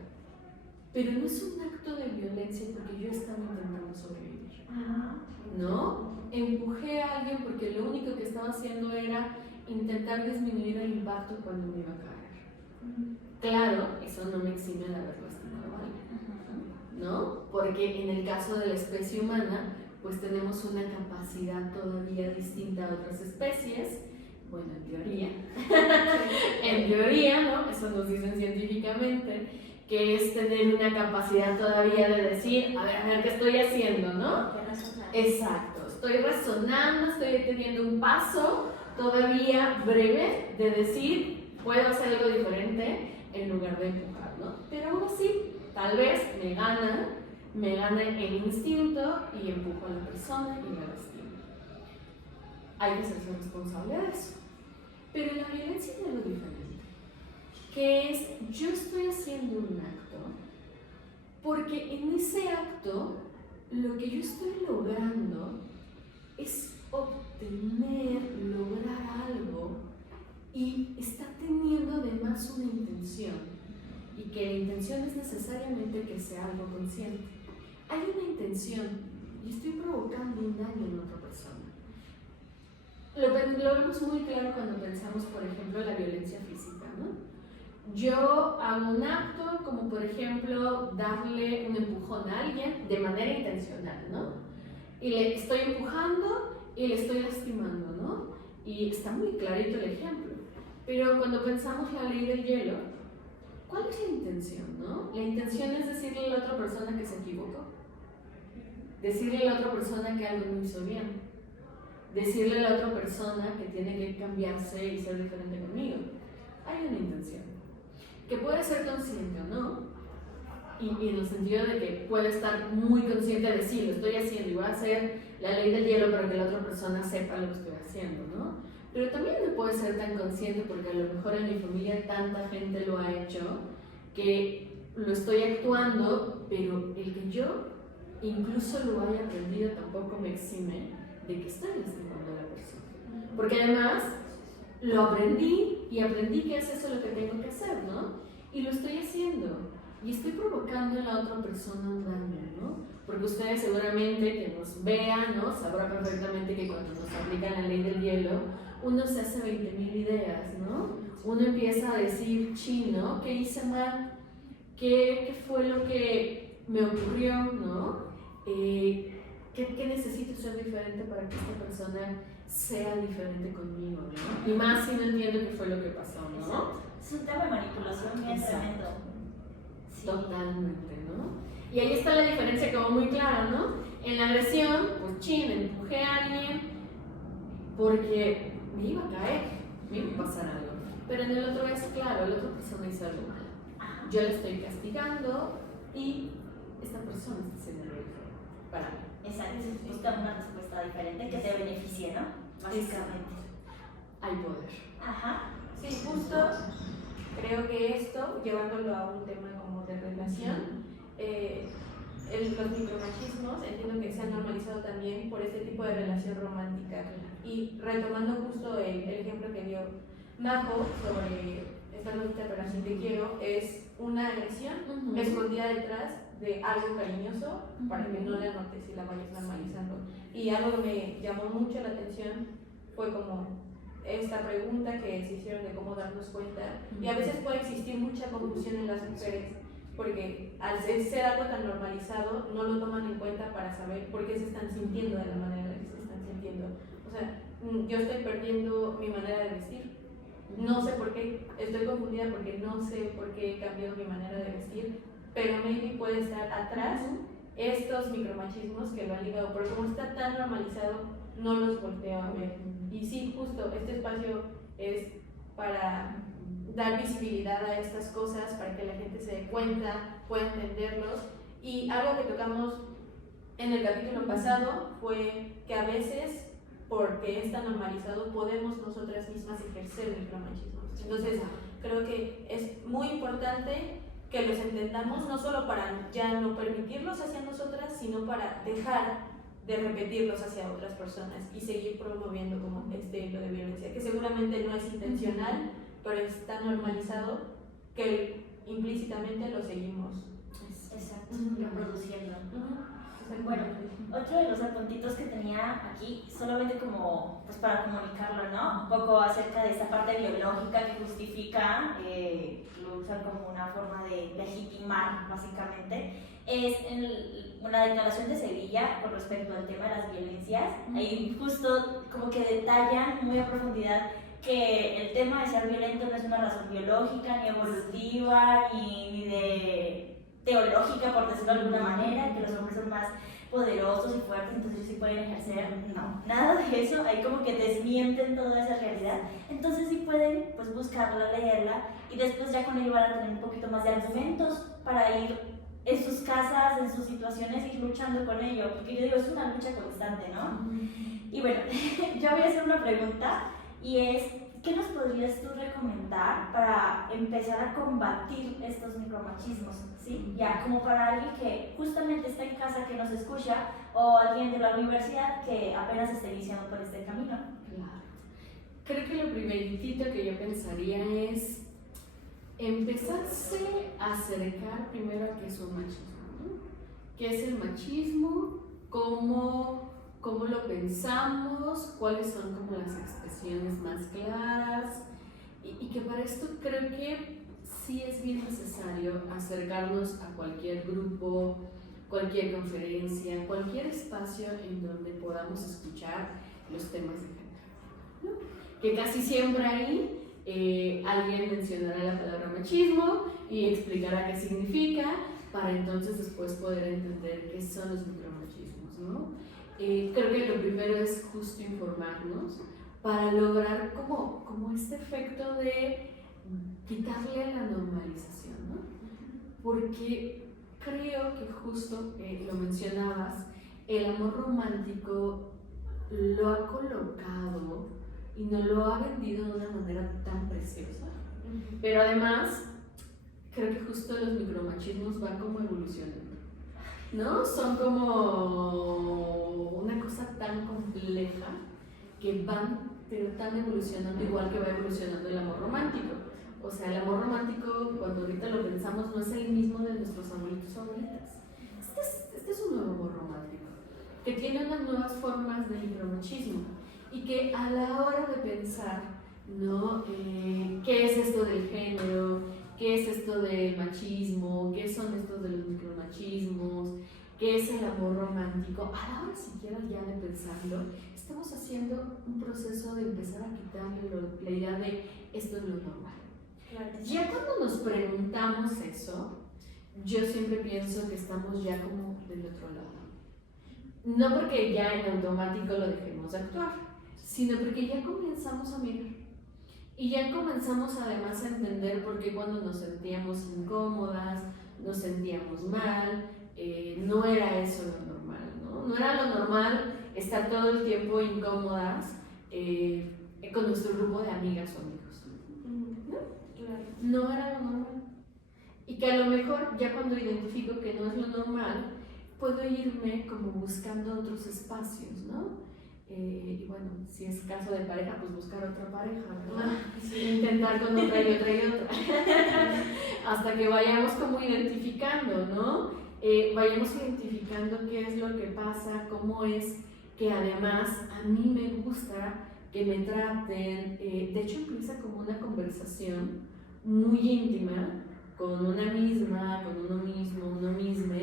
Pero no es un acto de violencia porque yo estaba intentando sobrevivir. ¿No? Empujé a alguien porque lo único que estaba haciendo era intentar disminuir el impacto cuando me iba a caer. Claro, eso no me exime de haber lastimado a alguien, ¿no? Porque en el caso de la especie humana, pues tenemos una capacidad todavía distinta a otras especies. Bueno, en teoría, ¿no? Eso nos dicen científicamente, que es tener una capacidad todavía de decir, a ver, ¿qué estoy haciendo, no? Exacto, estoy razonando, estoy teniendo un paso todavía breve de decir, puedo hacer algo diferente en lugar de empujar, ¿no? Pero aún así, tal vez me gana el instinto y empujo a la persona y la lastimo. Hay que hacerse responsable de eso. Pero la violencia es algo diferente, que es yo estoy haciendo un acto porque en ese acto lo que yo estoy logrando es lograr algo y está teniendo además una intención, y que la intención es necesariamente que sea algo consciente. Hay una intención y estoy provocando un daño en otra persona. Lo vemos muy claro cuando pensamos, por ejemplo, en la violencia física, ¿no? Yo hago un acto como, por ejemplo, darle un empujón a alguien de manera intencional, ¿no? Y le estoy empujando y le estoy lastimando, ¿no? Y está muy clarito el ejemplo. Pero cuando pensamos la ley del hielo, ¿cuál es la intención, no? La intención es decirle a la otra persona que se equivocó. Decirle a la otra persona que algo no hizo bien. Decirle a la otra persona que tiene que cambiarse y ser diferente conmigo. Hay una intención, que puede ser consciente o no, y en el sentido de que puede estar muy consciente de sí, lo estoy haciendo y voy a hacer la ley del hielo para que la otra persona sepa lo que estoy haciendo, ¿no? Pero también no puede ser tan consciente porque a lo mejor en mi familia tanta gente lo ha hecho que lo estoy actuando, pero el que yo incluso lo haya aprendido tampoco me exime de que estoy lastimando a la persona. Porque además lo aprendí y aprendí que es eso lo que tengo que hacer, ¿no? Y lo estoy haciendo y estoy provocando en la otra persona un daño, ¿no? Porque ustedes seguramente que nos vean, ¿no? Sabrá perfectamente que cuando nos aplican la ley del hielo, uno se hace 20.000 ideas, ¿no? Uno empieza a decir, ¿no? ¿Qué hice mal? ¿Qué fue lo que me ocurrió, ¿no? ¿Qué necesito ser diferente para que esta persona sea diferente conmigo, ¿no? Y más si no entiendo qué fue lo que pasó, ¿no? Exacto. Es un tema de manipulación bien tremendo. Sí. Totalmente, ¿no? Y ahí está la diferencia como muy clara, ¿no? En la agresión, pues chin, empujé a alguien porque me iba a caer, me iba a pasar algo. Pero en el otro es claro, la otra persona hizo algo malo. Yo le estoy castigando y esta persona está haciendo algo diferente para mí. Exacto, busca una respuesta diferente que te beneficie, ¿no? Básicamente. Hay poder. Ajá. Sí, justo creo que esto, llevándolo a un tema como de relación, los micromachismos entiendo que se han normalizado también por este tipo de relación romántica. Y retomando justo el ejemplo que dio Majo sobre esta bonita pero así te quiero, es una agresión escondida detrás de algo cariñoso para que no la notes y la vayas normalizando. Y algo que me llamó mucho la atención fue como esta pregunta que se hicieron de cómo darnos cuenta, y a veces puede existir mucha confusión en las mujeres porque al ser algo tan normalizado no lo toman en cuenta para saber por qué se están sintiendo de la manera en la que se están sintiendo. O sea, yo estoy perdiendo mi manera de vestir, no sé por qué, estoy confundida porque no sé por qué he cambiado mi manera de vestir, pero maybe puede estar atrás estos micromachismos que lo han ligado, pero como está tan normalizado no los volteo a ver. Y sí, justo este espacio es para dar visibilidad a estas cosas, para que la gente se dé cuenta, pueda entenderlos. Y algo que tocamos en el capítulo pasado fue que a veces, porque es tan normalizado, podemos nosotras mismas ejercer micromachismos. Entonces, creo que es muy importante que los entendamos, no solo para ya no permitirlos hacia nosotras, sino para dejar de repetirlos hacia otras personas y seguir promoviendo como este hilo de violencia, que seguramente no es intencional, pero es tan normalizado que implícitamente lo seguimos. Exacto, reproduciendo. Bueno, otro de los apuntitos que tenía aquí, solamente como pues para comunicarlo, ¿no? Un poco acerca de esta parte biológica que justifica, lo usan como una forma de legitimar básicamente, es una declaración de Sevilla con respecto al tema de las violencias. Ahí justo como que detallan muy a profundidad que el tema de ser violento no es una razón biológica, ni evolutiva, ni de teológica, por decirlo de alguna manera, que los hombres son más poderosos y fuertes, entonces ellos sí pueden ejercer, no, nada de eso, ahí como que desmienten toda esa realidad. Entonces sí pueden pues buscarla, leerla, y después ya con ello van a tener un poquito más de argumentos para ir en sus casas, en sus situaciones, ir luchando con ello, porque yo digo, es una lucha constante, ¿no? Y bueno, yo voy a hacer una pregunta, y es, ¿qué nos podrías tú recomendar para empezar a combatir estos micromachismos? ¿Sí? Ya, como para alguien que justamente está en casa, que nos escucha, o alguien de la universidad que apenas está iniciando por este camino. Claro. Creo que lo primeritito que yo pensaría es empezarse a acercar primero a qué es un machismo, ¿no? ¿Qué es el machismo? ¿Cómo lo pensamos? ¿Cuáles son como las expresiones más claras? Y que para esto creo que sí es bien necesario acercarnos a cualquier grupo, cualquier conferencia, cualquier espacio en donde podamos escuchar los temas de género, ¿no? Que casi siempre ahí alguien mencionará la palabra machismo y explicará qué significa, para entonces después poder entender qué son los micromachismos, ¿no? Creo que lo primero es justo informarnos para lograr como este efecto de quitarle la normalización, ¿no? Porque creo que justo, lo mencionabas, el amor romántico lo ha colocado y nos lo ha vendido de una manera tan preciosa, pero además creo que justo los micromachismos van como evolucionando, ¿no? Son como una cosa tan compleja que van, pero tan evolucionando igual que va evolucionando el amor romántico. O sea, el amor romántico, cuando ahorita lo pensamos, no es el mismo de nuestros abuelitos o abuelitas. Este es un nuevo amor romántico, que tiene unas nuevas formas de micromachismo y que a la hora de pensar, ¿no? ¿Qué es esto del género? ¿Qué es esto del machismo? ¿Qué son estos de los micromachismos? ¿Qué es el amor romántico? A la hora siquiera ya de pensarlo, estamos haciendo un proceso de empezar a quitarle la idea de esto es lo normal. Ya cuando nos preguntamos eso, yo siempre pienso que estamos ya como del otro lado. no porque ya en automático lo dejemos de actuar, sino porque ya comenzamos a mirar. Y ya comenzamos además a entender por qué cuando nos sentíamos incómodas, nos sentíamos mal, no era eso lo normal, ¿no? No era lo normal estar todo el tiempo incómodas con nuestro grupo de amigas o amigos. No era lo normal. Y que a lo mejor ya cuando identifico que no es lo normal, puedo irme como buscando otros espacios, ¿no? Y bueno, si es caso de pareja, pues buscar otra pareja, ¿no? Intentar con otra y otra y otra. Hasta que vayamos como identificando, ¿no? Vayamos identificando qué es lo que pasa, cómo es que además a mí me gusta que me traten. De hecho, empieza como una conversación muy íntima con una misma, con uno mismo, uno mismo,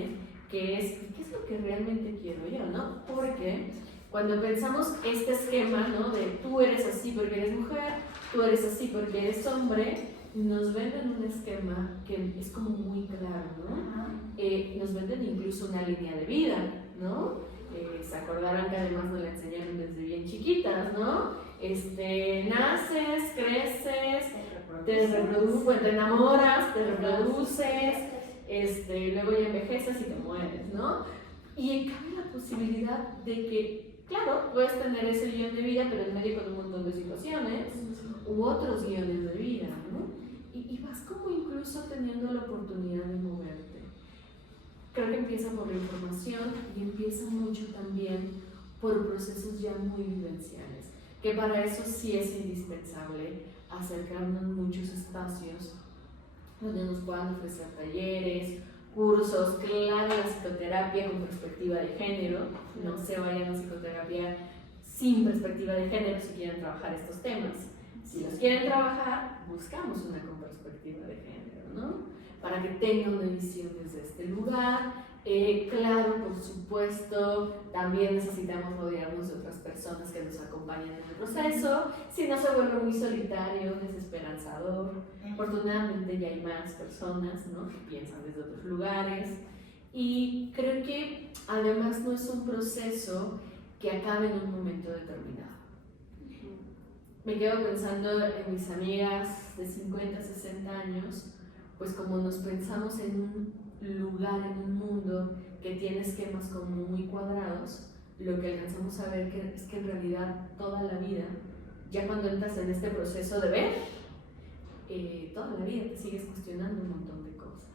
que es, ¿qué es lo que realmente quiero yo, no? Porque cuando pensamos este esquema, ¿no? De tú eres así porque eres mujer, tú eres así porque eres hombre, nos venden un esquema que es como muy claro, ¿no? Nos venden incluso una línea de vida, ¿no? Se acordarán que además nos la enseñaron desde bien chiquitas, ¿no? Naces, creces, te reproduces, te enamoras, te reproduces, luego ya envejeces y te mueres, ¿no? Y cabe la posibilidad de que, claro, puedes tener ese guión de vida, pero en medio con un montón de situaciones u otros guiones de vida, ¿no? Y vas como incluso teniendo la oportunidad de moverte. Creo que empieza por la información y empieza mucho también por procesos ya muy vivenciales, que para eso sí es indispensable acercarnos a muchos espacios donde nos puedan ofrecer talleres, cursos, claro, la psicoterapia con perspectiva de género, no se vayan a psicoterapia sin perspectiva de género si quieren trabajar estos temas. Si los quieren trabajar, buscamos una con perspectiva de género, ¿no? Para que tengan una visión desde este lugar. Claro, por supuesto, también necesitamos rodearnos de otras personas que nos acompañen en el proceso. Si no se vuelve muy solitario, desesperanzador, afortunadamente ya hay más personas, ¿no? Que piensan desde otros lugares. Y creo que además no es un proceso que acabe en un momento determinado. Me quedo pensando en mis amigas de 50, 60 años, pues como nos pensamos en un lugar, en un mundo que tiene esquemas como muy cuadrados, lo que alcanzamos a ver es que en realidad toda la vida, ya cuando entras en este proceso de ver, toda la vida te sigues cuestionando un montón de cosas.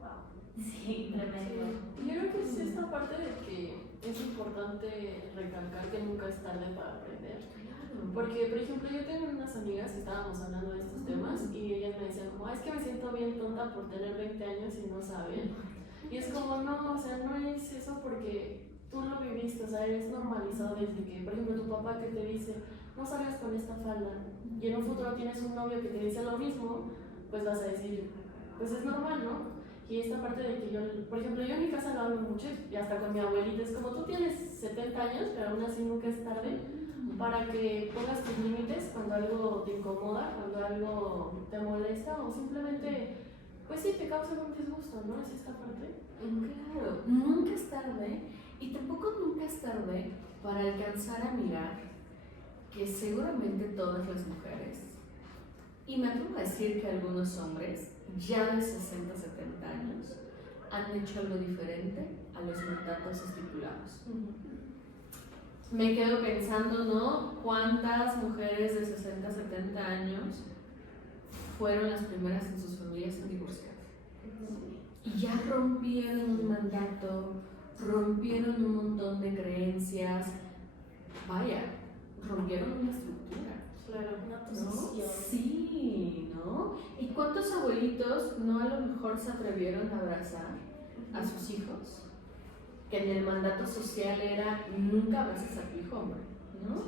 Wow. Sí, tremendo. Yo creo que es esta parte de que es importante recalcar que nunca es tarde para aprender. Porque, por ejemplo, yo tengo unas amigas que estábamos hablando de estos temas y ellas me decían como, es que me siento bien tonta por tener 20 años y no saber. Y es como, no, o sea, no es eso porque tú lo viviste, o sea, es normalizado desde que, por ejemplo, tu papá que te dice, no salgas con esta falda, y en un futuro tienes un novio que te dice lo mismo, pues vas a decir, pues es normal, ¿no? Y esta parte de que yo, por ejemplo, yo en mi casa lo hablo mucho y hasta con mi abuelita, es como tú tienes 70 años, pero aún así nunca es tarde para que pongas tus límites cuando algo te incomoda, cuando algo te molesta o simplemente, pues sí, te causa un disgusto, ¿no? Es esta parte. Claro, nunca es tarde y tampoco nunca es tarde para alcanzar a mirar que seguramente todas las mujeres, y me atrevo a decir que algunos hombres ya de 60, 70 años han hecho algo diferente a los mandatos estipulados. Me quedo pensando, ¿no? ¿Cuántas mujeres de 60, 70 años fueron las primeras en sus familias en divorciarse? Y ya rompieron un mandato, rompieron un montón de creencias, vaya, rompieron una estructura. Claro, una ¿No? posición. Sí, ¿no? ¿Y cuántos abuelitos no a lo mejor se atrevieron a abrazar a sus hijos? Que en el mandato social era nunca abraces a tu hijo, hombre, ¿no?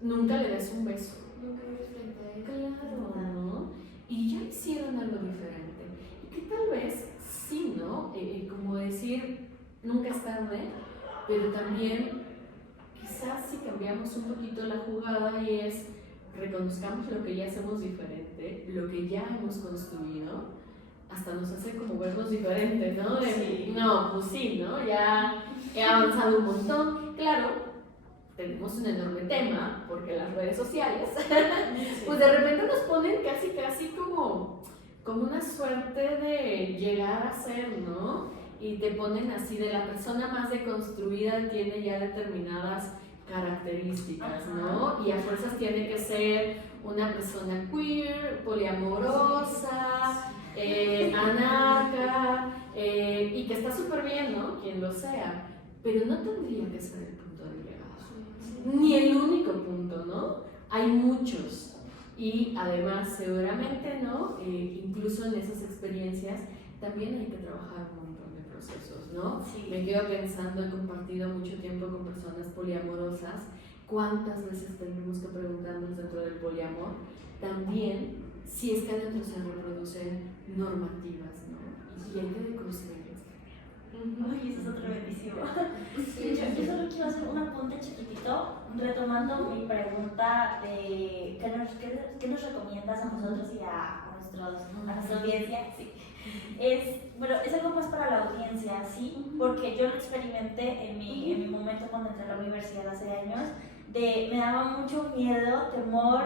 Nunca le des un beso. Nunca me frente a él. Claro, ¿no? Y ya hicieron algo diferente. Y que tal vez sí, ¿no? Como decir, nunca es tarde, pero también quizás si cambiamos un poquito la jugada y es reconozcamos lo que ya hacemos diferente, lo que ya hemos construido, hasta nos hace como vernos diferente, ¿no? De, Sí. no, pues sí, ¿no? Ya he avanzado un montón. Claro, tenemos un enorme tema, porque las redes sociales, pues de repente nos ponen casi como una suerte de llegar a ser, ¿no? Y te ponen así de la persona más deconstruida tiene ya determinadas características, ¿no? Y a fuerzas tiene que ser una persona queer, poliamorosa, anarca, y que está súper bien, ¿no? Quien lo sea, pero no tendría que ser el punto de llegada, ni el único punto, ¿no? Hay muchos, y además seguramente, ¿no? Incluso en esas experiencias también hay que trabajar un montón de procesos, ¿no? Sí. Me quedo pensando, he compartido mucho tiempo con personas poliamorosas, ¿cuántas veces tenemos que preguntarnos dentro del poliamor? También, si es que adentro se reproducen normativas, ¿no? Y hay que deconstruirlas. Uy, eso es otro bendición. Yo solo quiero hacer un apunte chiquitito, retomando mi pregunta de ¿qué nos recomiendas a nosotros y a nuestra audiencia? Sí. Es algo más para la audiencia, ¿sí? Porque yo lo experimenté en mi momento cuando entré a la universidad hace años. Me daba mucho miedo, temor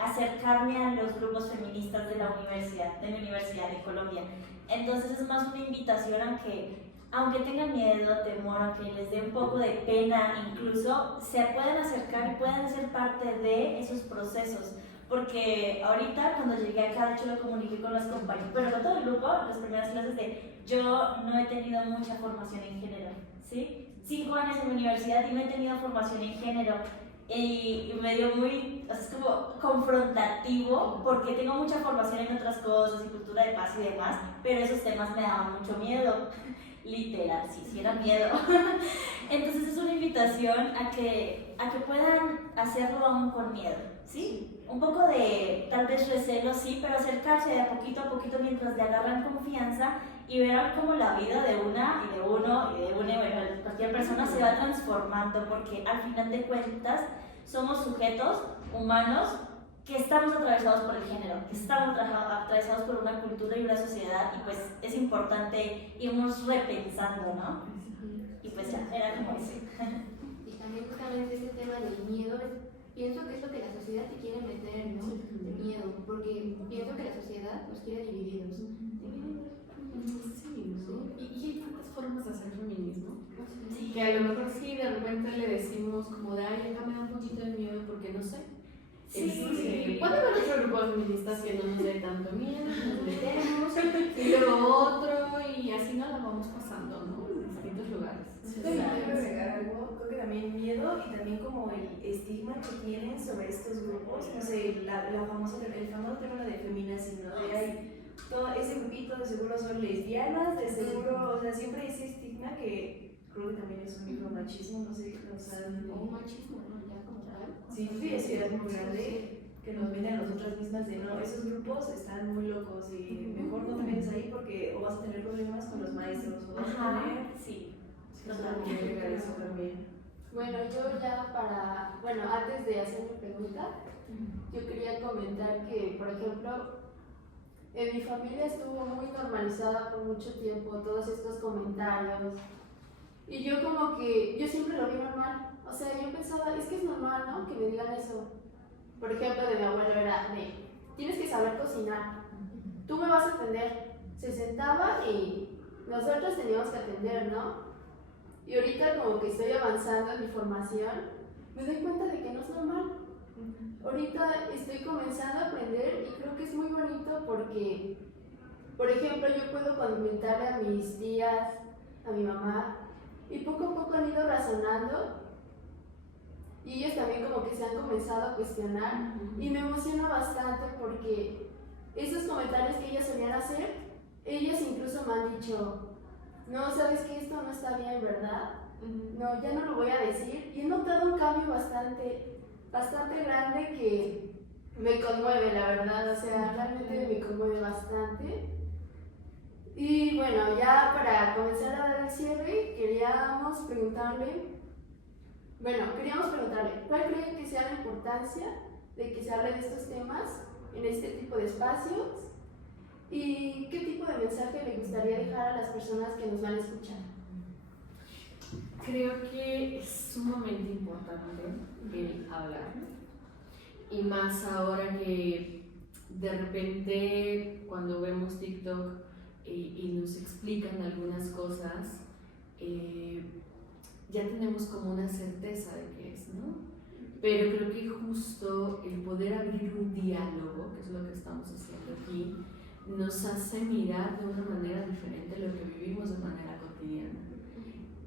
acercarme a los grupos feministas de mi universidad de Colombia. Entonces es más una invitación a que, aunque tengan miedo, temor, aunque les dé un poco de pena incluso, se puedan acercar y puedan ser parte de esos procesos. Porque ahorita cuando llegué acá, de hecho lo comuniqué con los compañeros, pero con todo el grupo, las primeras clases yo no he tenido mucha formación en género, ¿sí? 5 años en mi universidad y no he tenido formación en género. Y me dio es como confrontativo porque tengo mucha formación en otras cosas y cultura de paz y demás, pero esos temas me daban mucho miedo, literal, sí era miedo. Entonces es una invitación a que puedan hacerlo aún con miedo, ¿sí? Un poco de tal vez recelo, sí, pero acercarse de a poquito mientras le agarran confianza y ver cómo la vida de una y de uno y de cualquier persona se va transformando, porque al final de cuentas somos sujetos humanos que estamos atravesados por el género, que estamos atravesados por una cultura y una sociedad, y pues es importante irnos repensando, ¿no? Y pues ya, era como eso. Y también justamente este tema del miedo, pienso que es lo que la sociedad te quiere meter, ¿no? De miedo, porque pienso que la sociedad nos quiere divididos. Sí, ¿no? Y hay tantas formas de hacer feminismo. Sí. Que a lo mejor sí, de repente le decimos como de, ay, acá me da un poquito de miedo porque no sé. Sí. Puede haber otro grupo de feministas que no nos dé tanto miedo, nos metemos, y luego otro, y así nos la vamos pasando, ¿no? En distintos lugares. Quiero agregar algo, creo que también miedo y también como el estigma que tienen sobre estos grupos, no sé, el famoso término de feminazi, ¿no? De ahí, todo ese grupito de seguro son lesbianas, de seguro, o sea, siempre ese estigma que creo que también es un micromachismo, no sé, O un machismo, ¿no? Ya como tal. sí, es muy grande que nos meten a nosotras mismas de no, esos grupos están muy locos y mejor no te metes ahí porque o vas a tener problemas con los maestros o vas a tener... Sí. Totalmente, eso también. Bueno, yo ya antes de hacer mi pregunta, yo quería comentar que, por ejemplo, en mi familia estuvo muy normalizada por mucho tiempo todos estos comentarios y yo siempre lo vi normal, o sea, yo pensaba, es que es normal, ¿no? Que me digan eso. Por ejemplo, de mi abuelo era tienes que saber cocinar, tú me vas a atender. Se sentaba y nosotros teníamos que atender, ¿no? Y ahorita como que estoy avanzando en mi formación, me doy cuenta de que no es normal. Ahorita estoy comenzando a aprender y creo que es muy bonito porque, por ejemplo, yo puedo comentarle a mis tías, a mi mamá, y poco a poco han ido razonando y ellos también como que se han comenzado a cuestionar y me emociona bastante porque esos comentarios que ellas solían hacer, ellas incluso me han dicho, no, sabes que esto no está bien, ¿verdad? No, ya no lo voy a decir. Y he notado un cambio bastante grande que me conmueve, la verdad. O sea, realmente me conmueve bastante. Y bueno, ya para comenzar a dar el cierre, queríamos preguntarle, ¿cuál cree que sea la importancia de que se hable de estos temas en este tipo de espacios? ¿Y qué tipo de mensaje le gustaría dejar a las personas que nos van a escuchar? Creo que es sumamente importante el hablar, y más ahora que de repente cuando vemos TikTok y nos explican algunas cosas, ya tenemos como una certeza de qué es, ¿no? Pero creo que justo el poder abrir un diálogo, que es lo que estamos haciendo aquí, nos hace mirar de una manera diferente lo que vivimos de manera cotidiana.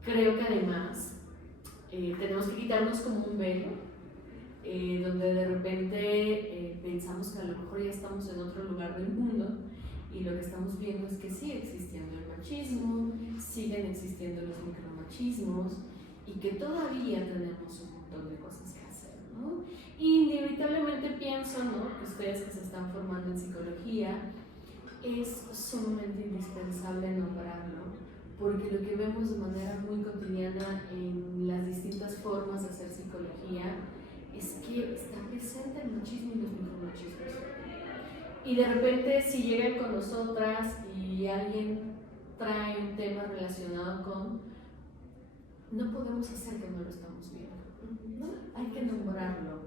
Creo que además tenemos que quitarnos como un velo, donde de repente pensamos que a lo mejor ya estamos en otro lugar del mundo, y lo que estamos viendo es que sigue existiendo el machismo, siguen existiendo los micromachismos, y que todavía tenemos un montón de cosas que hacer, ¿no? Y inevitablemente pienso, ¿no?, que ustedes que se están formando en psicología, es sumamente indispensable nombrarlo, porque lo que vemos de manera muy cotidiana en las distintas formas de hacer psicología es que está presente el machismo y los micromachismos. Y de repente si llegan con nosotras y alguien trae un tema relacionado con, no podemos hacer que no lo estamos viendo, ¿no? Hay que nombrarlo,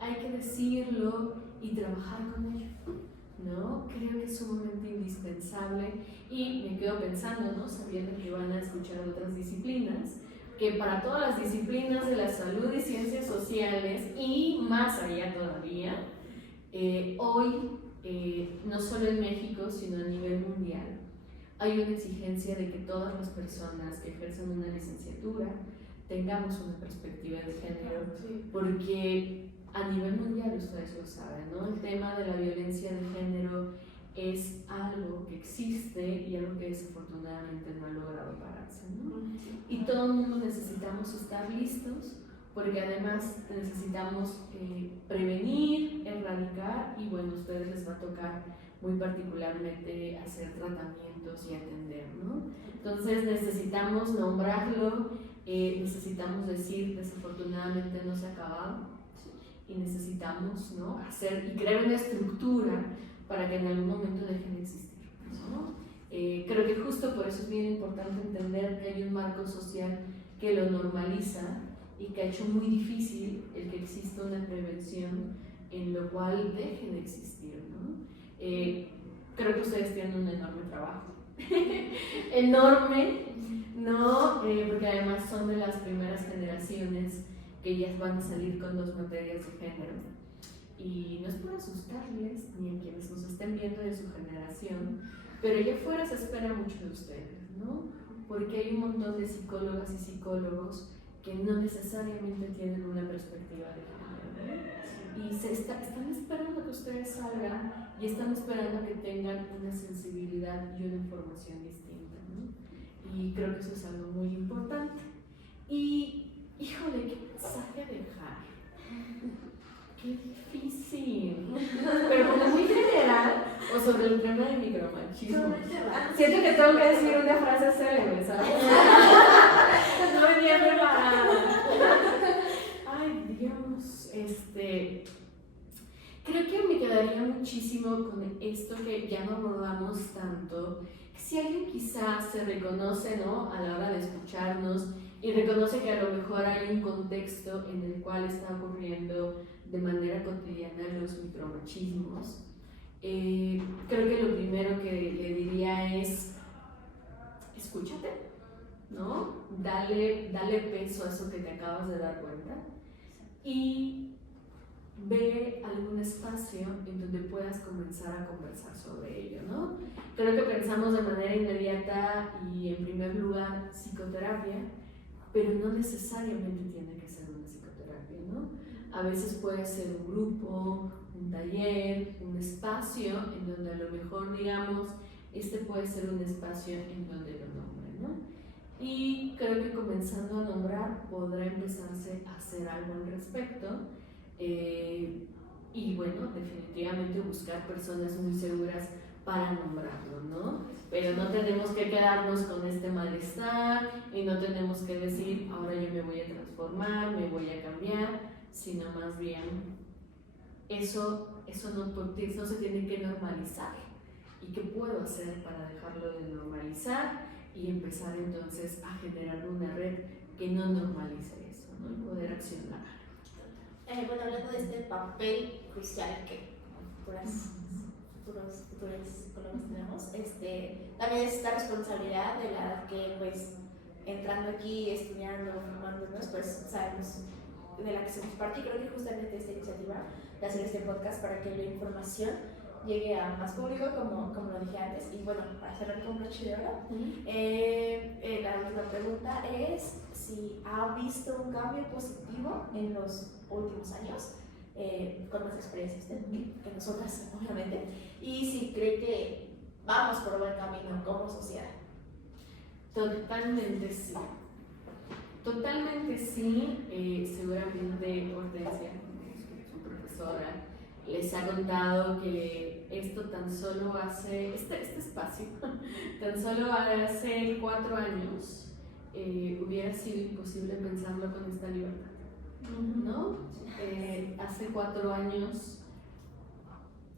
hay que decirlo y trabajar con ello, ¿no? Creo que es sumamente indispensable, y me quedo pensando, ¿no?, sabiendo que van a escuchar otras disciplinas, que para todas las disciplinas de la salud y ciencias sociales, y más allá todavía, hoy, no solo en México, sino a nivel mundial, hay una exigencia de que todas las personas que ejercen una licenciatura tengamos una perspectiva de género, porque a nivel mundial, ustedes lo saben, ¿no?, el tema de la violencia de género es algo que existe y algo que desafortunadamente no ha logrado pararse, ¿no? Y todo el mundo necesitamos estar listos, porque además necesitamos prevenir, erradicar, y bueno, a ustedes les va a tocar muy particularmente hacer tratamientos y atender, ¿no? Entonces necesitamos nombrarlo, necesitamos decir, desafortunadamente no se ha acabado, y necesitamos, ¿no?, hacer y crear una estructura para que en algún momento dejen de existir, ¿no? Creo que justo por eso es bien importante entender que hay un marco social que lo normaliza y que ha hecho muy difícil el que exista una prevención en lo cual deje de existir, ¿no? Creo que ustedes tienen un enorme trabajo, enorme, ¿no? Porque además son de las primeras generaciones que ya van a salir con 2 materias de género, y no es por asustarles ni a quienes nos estén viendo de su generación, pero allá afuera se espera mucho de ustedes, ¿no? Porque hay un montón de psicólogas y psicólogos que no necesariamente tienen una perspectiva de género, ¿no? Y están esperando que ustedes salgan, y están esperando que tengan una sensibilidad y una información distinta, ¿no? Y creo que eso es algo muy importante. Y, híjole, ¿qué mensaje dejar? ¡Qué difícil! Pero como muy general, o sobre el tema del micromachismo. Siento que tengo que decir una frase célebre, ¿sabes? No venía preparada. Ay, Dios, creo que me quedaría muchísimo con esto que ya no abordamos tanto. Si alguien quizás se reconoce, ¿no?, a la hora de escucharnos, y reconoce que a lo mejor hay un contexto en el cual está ocurriendo de manera cotidiana los micromachismos, creo que lo primero que le diría es: escúchate, ¿no? Dale peso a eso que te acabas de dar cuenta, y ve algún espacio en donde puedas comenzar a conversar sobre ello, ¿no? Creo que pensamos de manera inmediata y en primer lugar psicoterapia, pero no necesariamente tiene que ser una psicoterapia, ¿no? A veces puede ser un grupo, un taller, un espacio en donde a lo mejor, digamos, puede ser un espacio en donde lo nombre, ¿no? Y creo que comenzando a nombrar podrá empezarse a hacer algo al respecto, y bueno, definitivamente buscar personas muy seguras para nombrarlo, ¿no? Pero no tenemos que quedarnos con este malestar, y no tenemos que decir, ahora yo me voy a transformar, me voy a cambiar, sino más bien eso no se tiene que normalizar, y qué puedo hacer para dejarlo de normalizar y empezar entonces a generar una red que no normalice eso, ¿no? Y poder accionar. Bueno, hablando de este papel crucial que futuros psicólogos tenemos, también es esta responsabilidad de la edad que, pues, entrando aquí, estudiando, formándonos, pues sabemos de la que somos parte, y creo que justamente esta iniciativa de hacer este podcast para que la información llegue a más público, como lo dije antes. Y bueno, para cerrar con broche de oro, la última pregunta es si ha visto un cambio positivo en los últimos años, con más experiencia usted que nosotras, obviamente, y si cree que vamos por buen camino como sociedad. Totalmente sí. Totalmente sí. Seguramente Hortensia, su profesora, les ha contado que esto tan solo hace, este espacio, tan solo hace 4 años hubiera sido imposible pensarlo con esta libertad, ¿no? Hace 4 años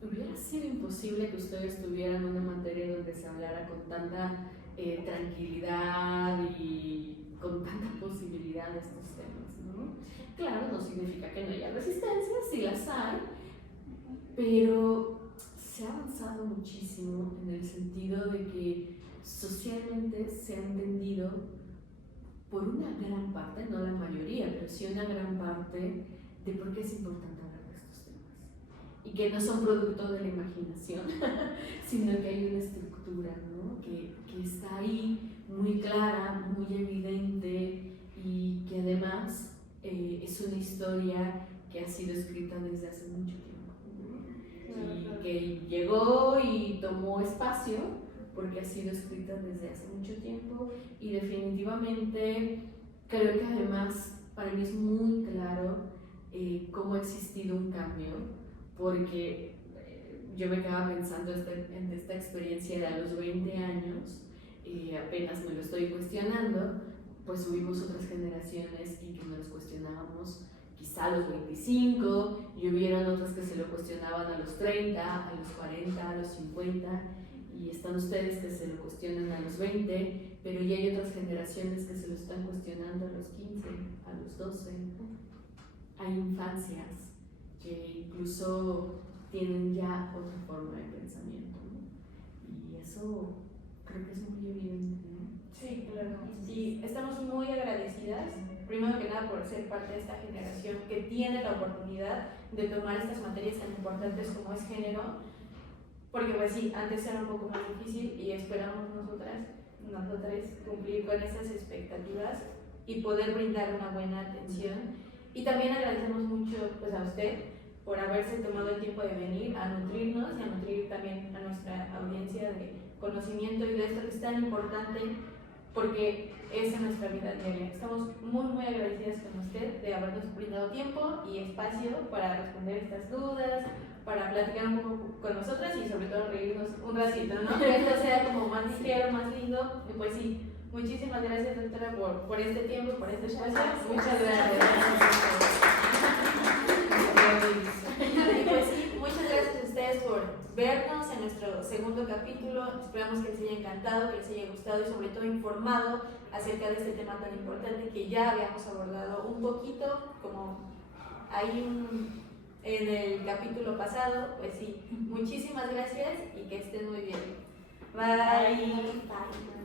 hubiera sido imposible que ustedes tuvieran una materia donde se hablara con tanta tranquilidad y con tanta posibilidad de estos temas, ¿no? Claro, no significa que no haya resistencia, sí las hay, pero se ha avanzado muchísimo en el sentido de que socialmente se ha entendido por una gran parte, no la mayoría, pero sí una gran parte, de por qué es importante hablar de estos temas. Y que no son producto de la imaginación, sino que hay una estructura, ¿no? que está ahí muy clara, muy evidente, y que además es una historia que ha sido escrita desde hace mucho tiempo, ¿no? Y que llegó y tomó espacio porque ha sido escrita desde hace mucho tiempo, y definitivamente creo que además para mí es muy claro cómo ha existido un cambio, porque yo me quedaba pensando en esta experiencia de a los 20 años, apenas me lo estoy cuestionando, pues hubimos otras generaciones y que nos los cuestionábamos quizá a los 25, y hubieron otras que se lo cuestionaban a los 30, a los 40, a los 50, y están ustedes que se lo cuestionan a los 20, pero ya hay otras generaciones que se lo están cuestionando a los 15, a los 12. Hay infancias que incluso tienen ya otra forma de pensamiento, ¿no? Y eso creo que es muy evidente, ¿no? Sí, claro. Y estamos muy agradecidas, primero que nada, por ser parte de esta generación que tiene la oportunidad de tomar estas materias tan importantes como es género, porque pues sí, antes era un poco más difícil, y esperamos nosotras cumplir con esas expectativas y poder brindar una buena atención. Y también agradecemos mucho, pues, a usted por haberse tomado el tiempo de venir a nutrirnos y a nutrir también a nuestra audiencia de conocimiento y de esto que es tan importante, porque es en nuestra vida diaria. Estamos muy, muy agradecidas con usted de habernos brindado tiempo y espacio para responder estas dudas, para platicar un poco con nosotras y sobre todo reírnos un ratito, ¿no? Que esto sea como más ligero, más lindo. Y pues sí, muchísimas gracias, doctora, por este tiempo, por este espacio. Muchas gracias. Y pues sí, muchas gracias a ustedes por vernos en nuestro segundo capítulo. Esperamos que les haya encantado, que les haya gustado y sobre todo informado acerca de este tema tan importante que ya habíamos abordado un poquito, como en el capítulo pasado. Pues sí, muchísimas gracias y que estén muy bien. Bye. Bye.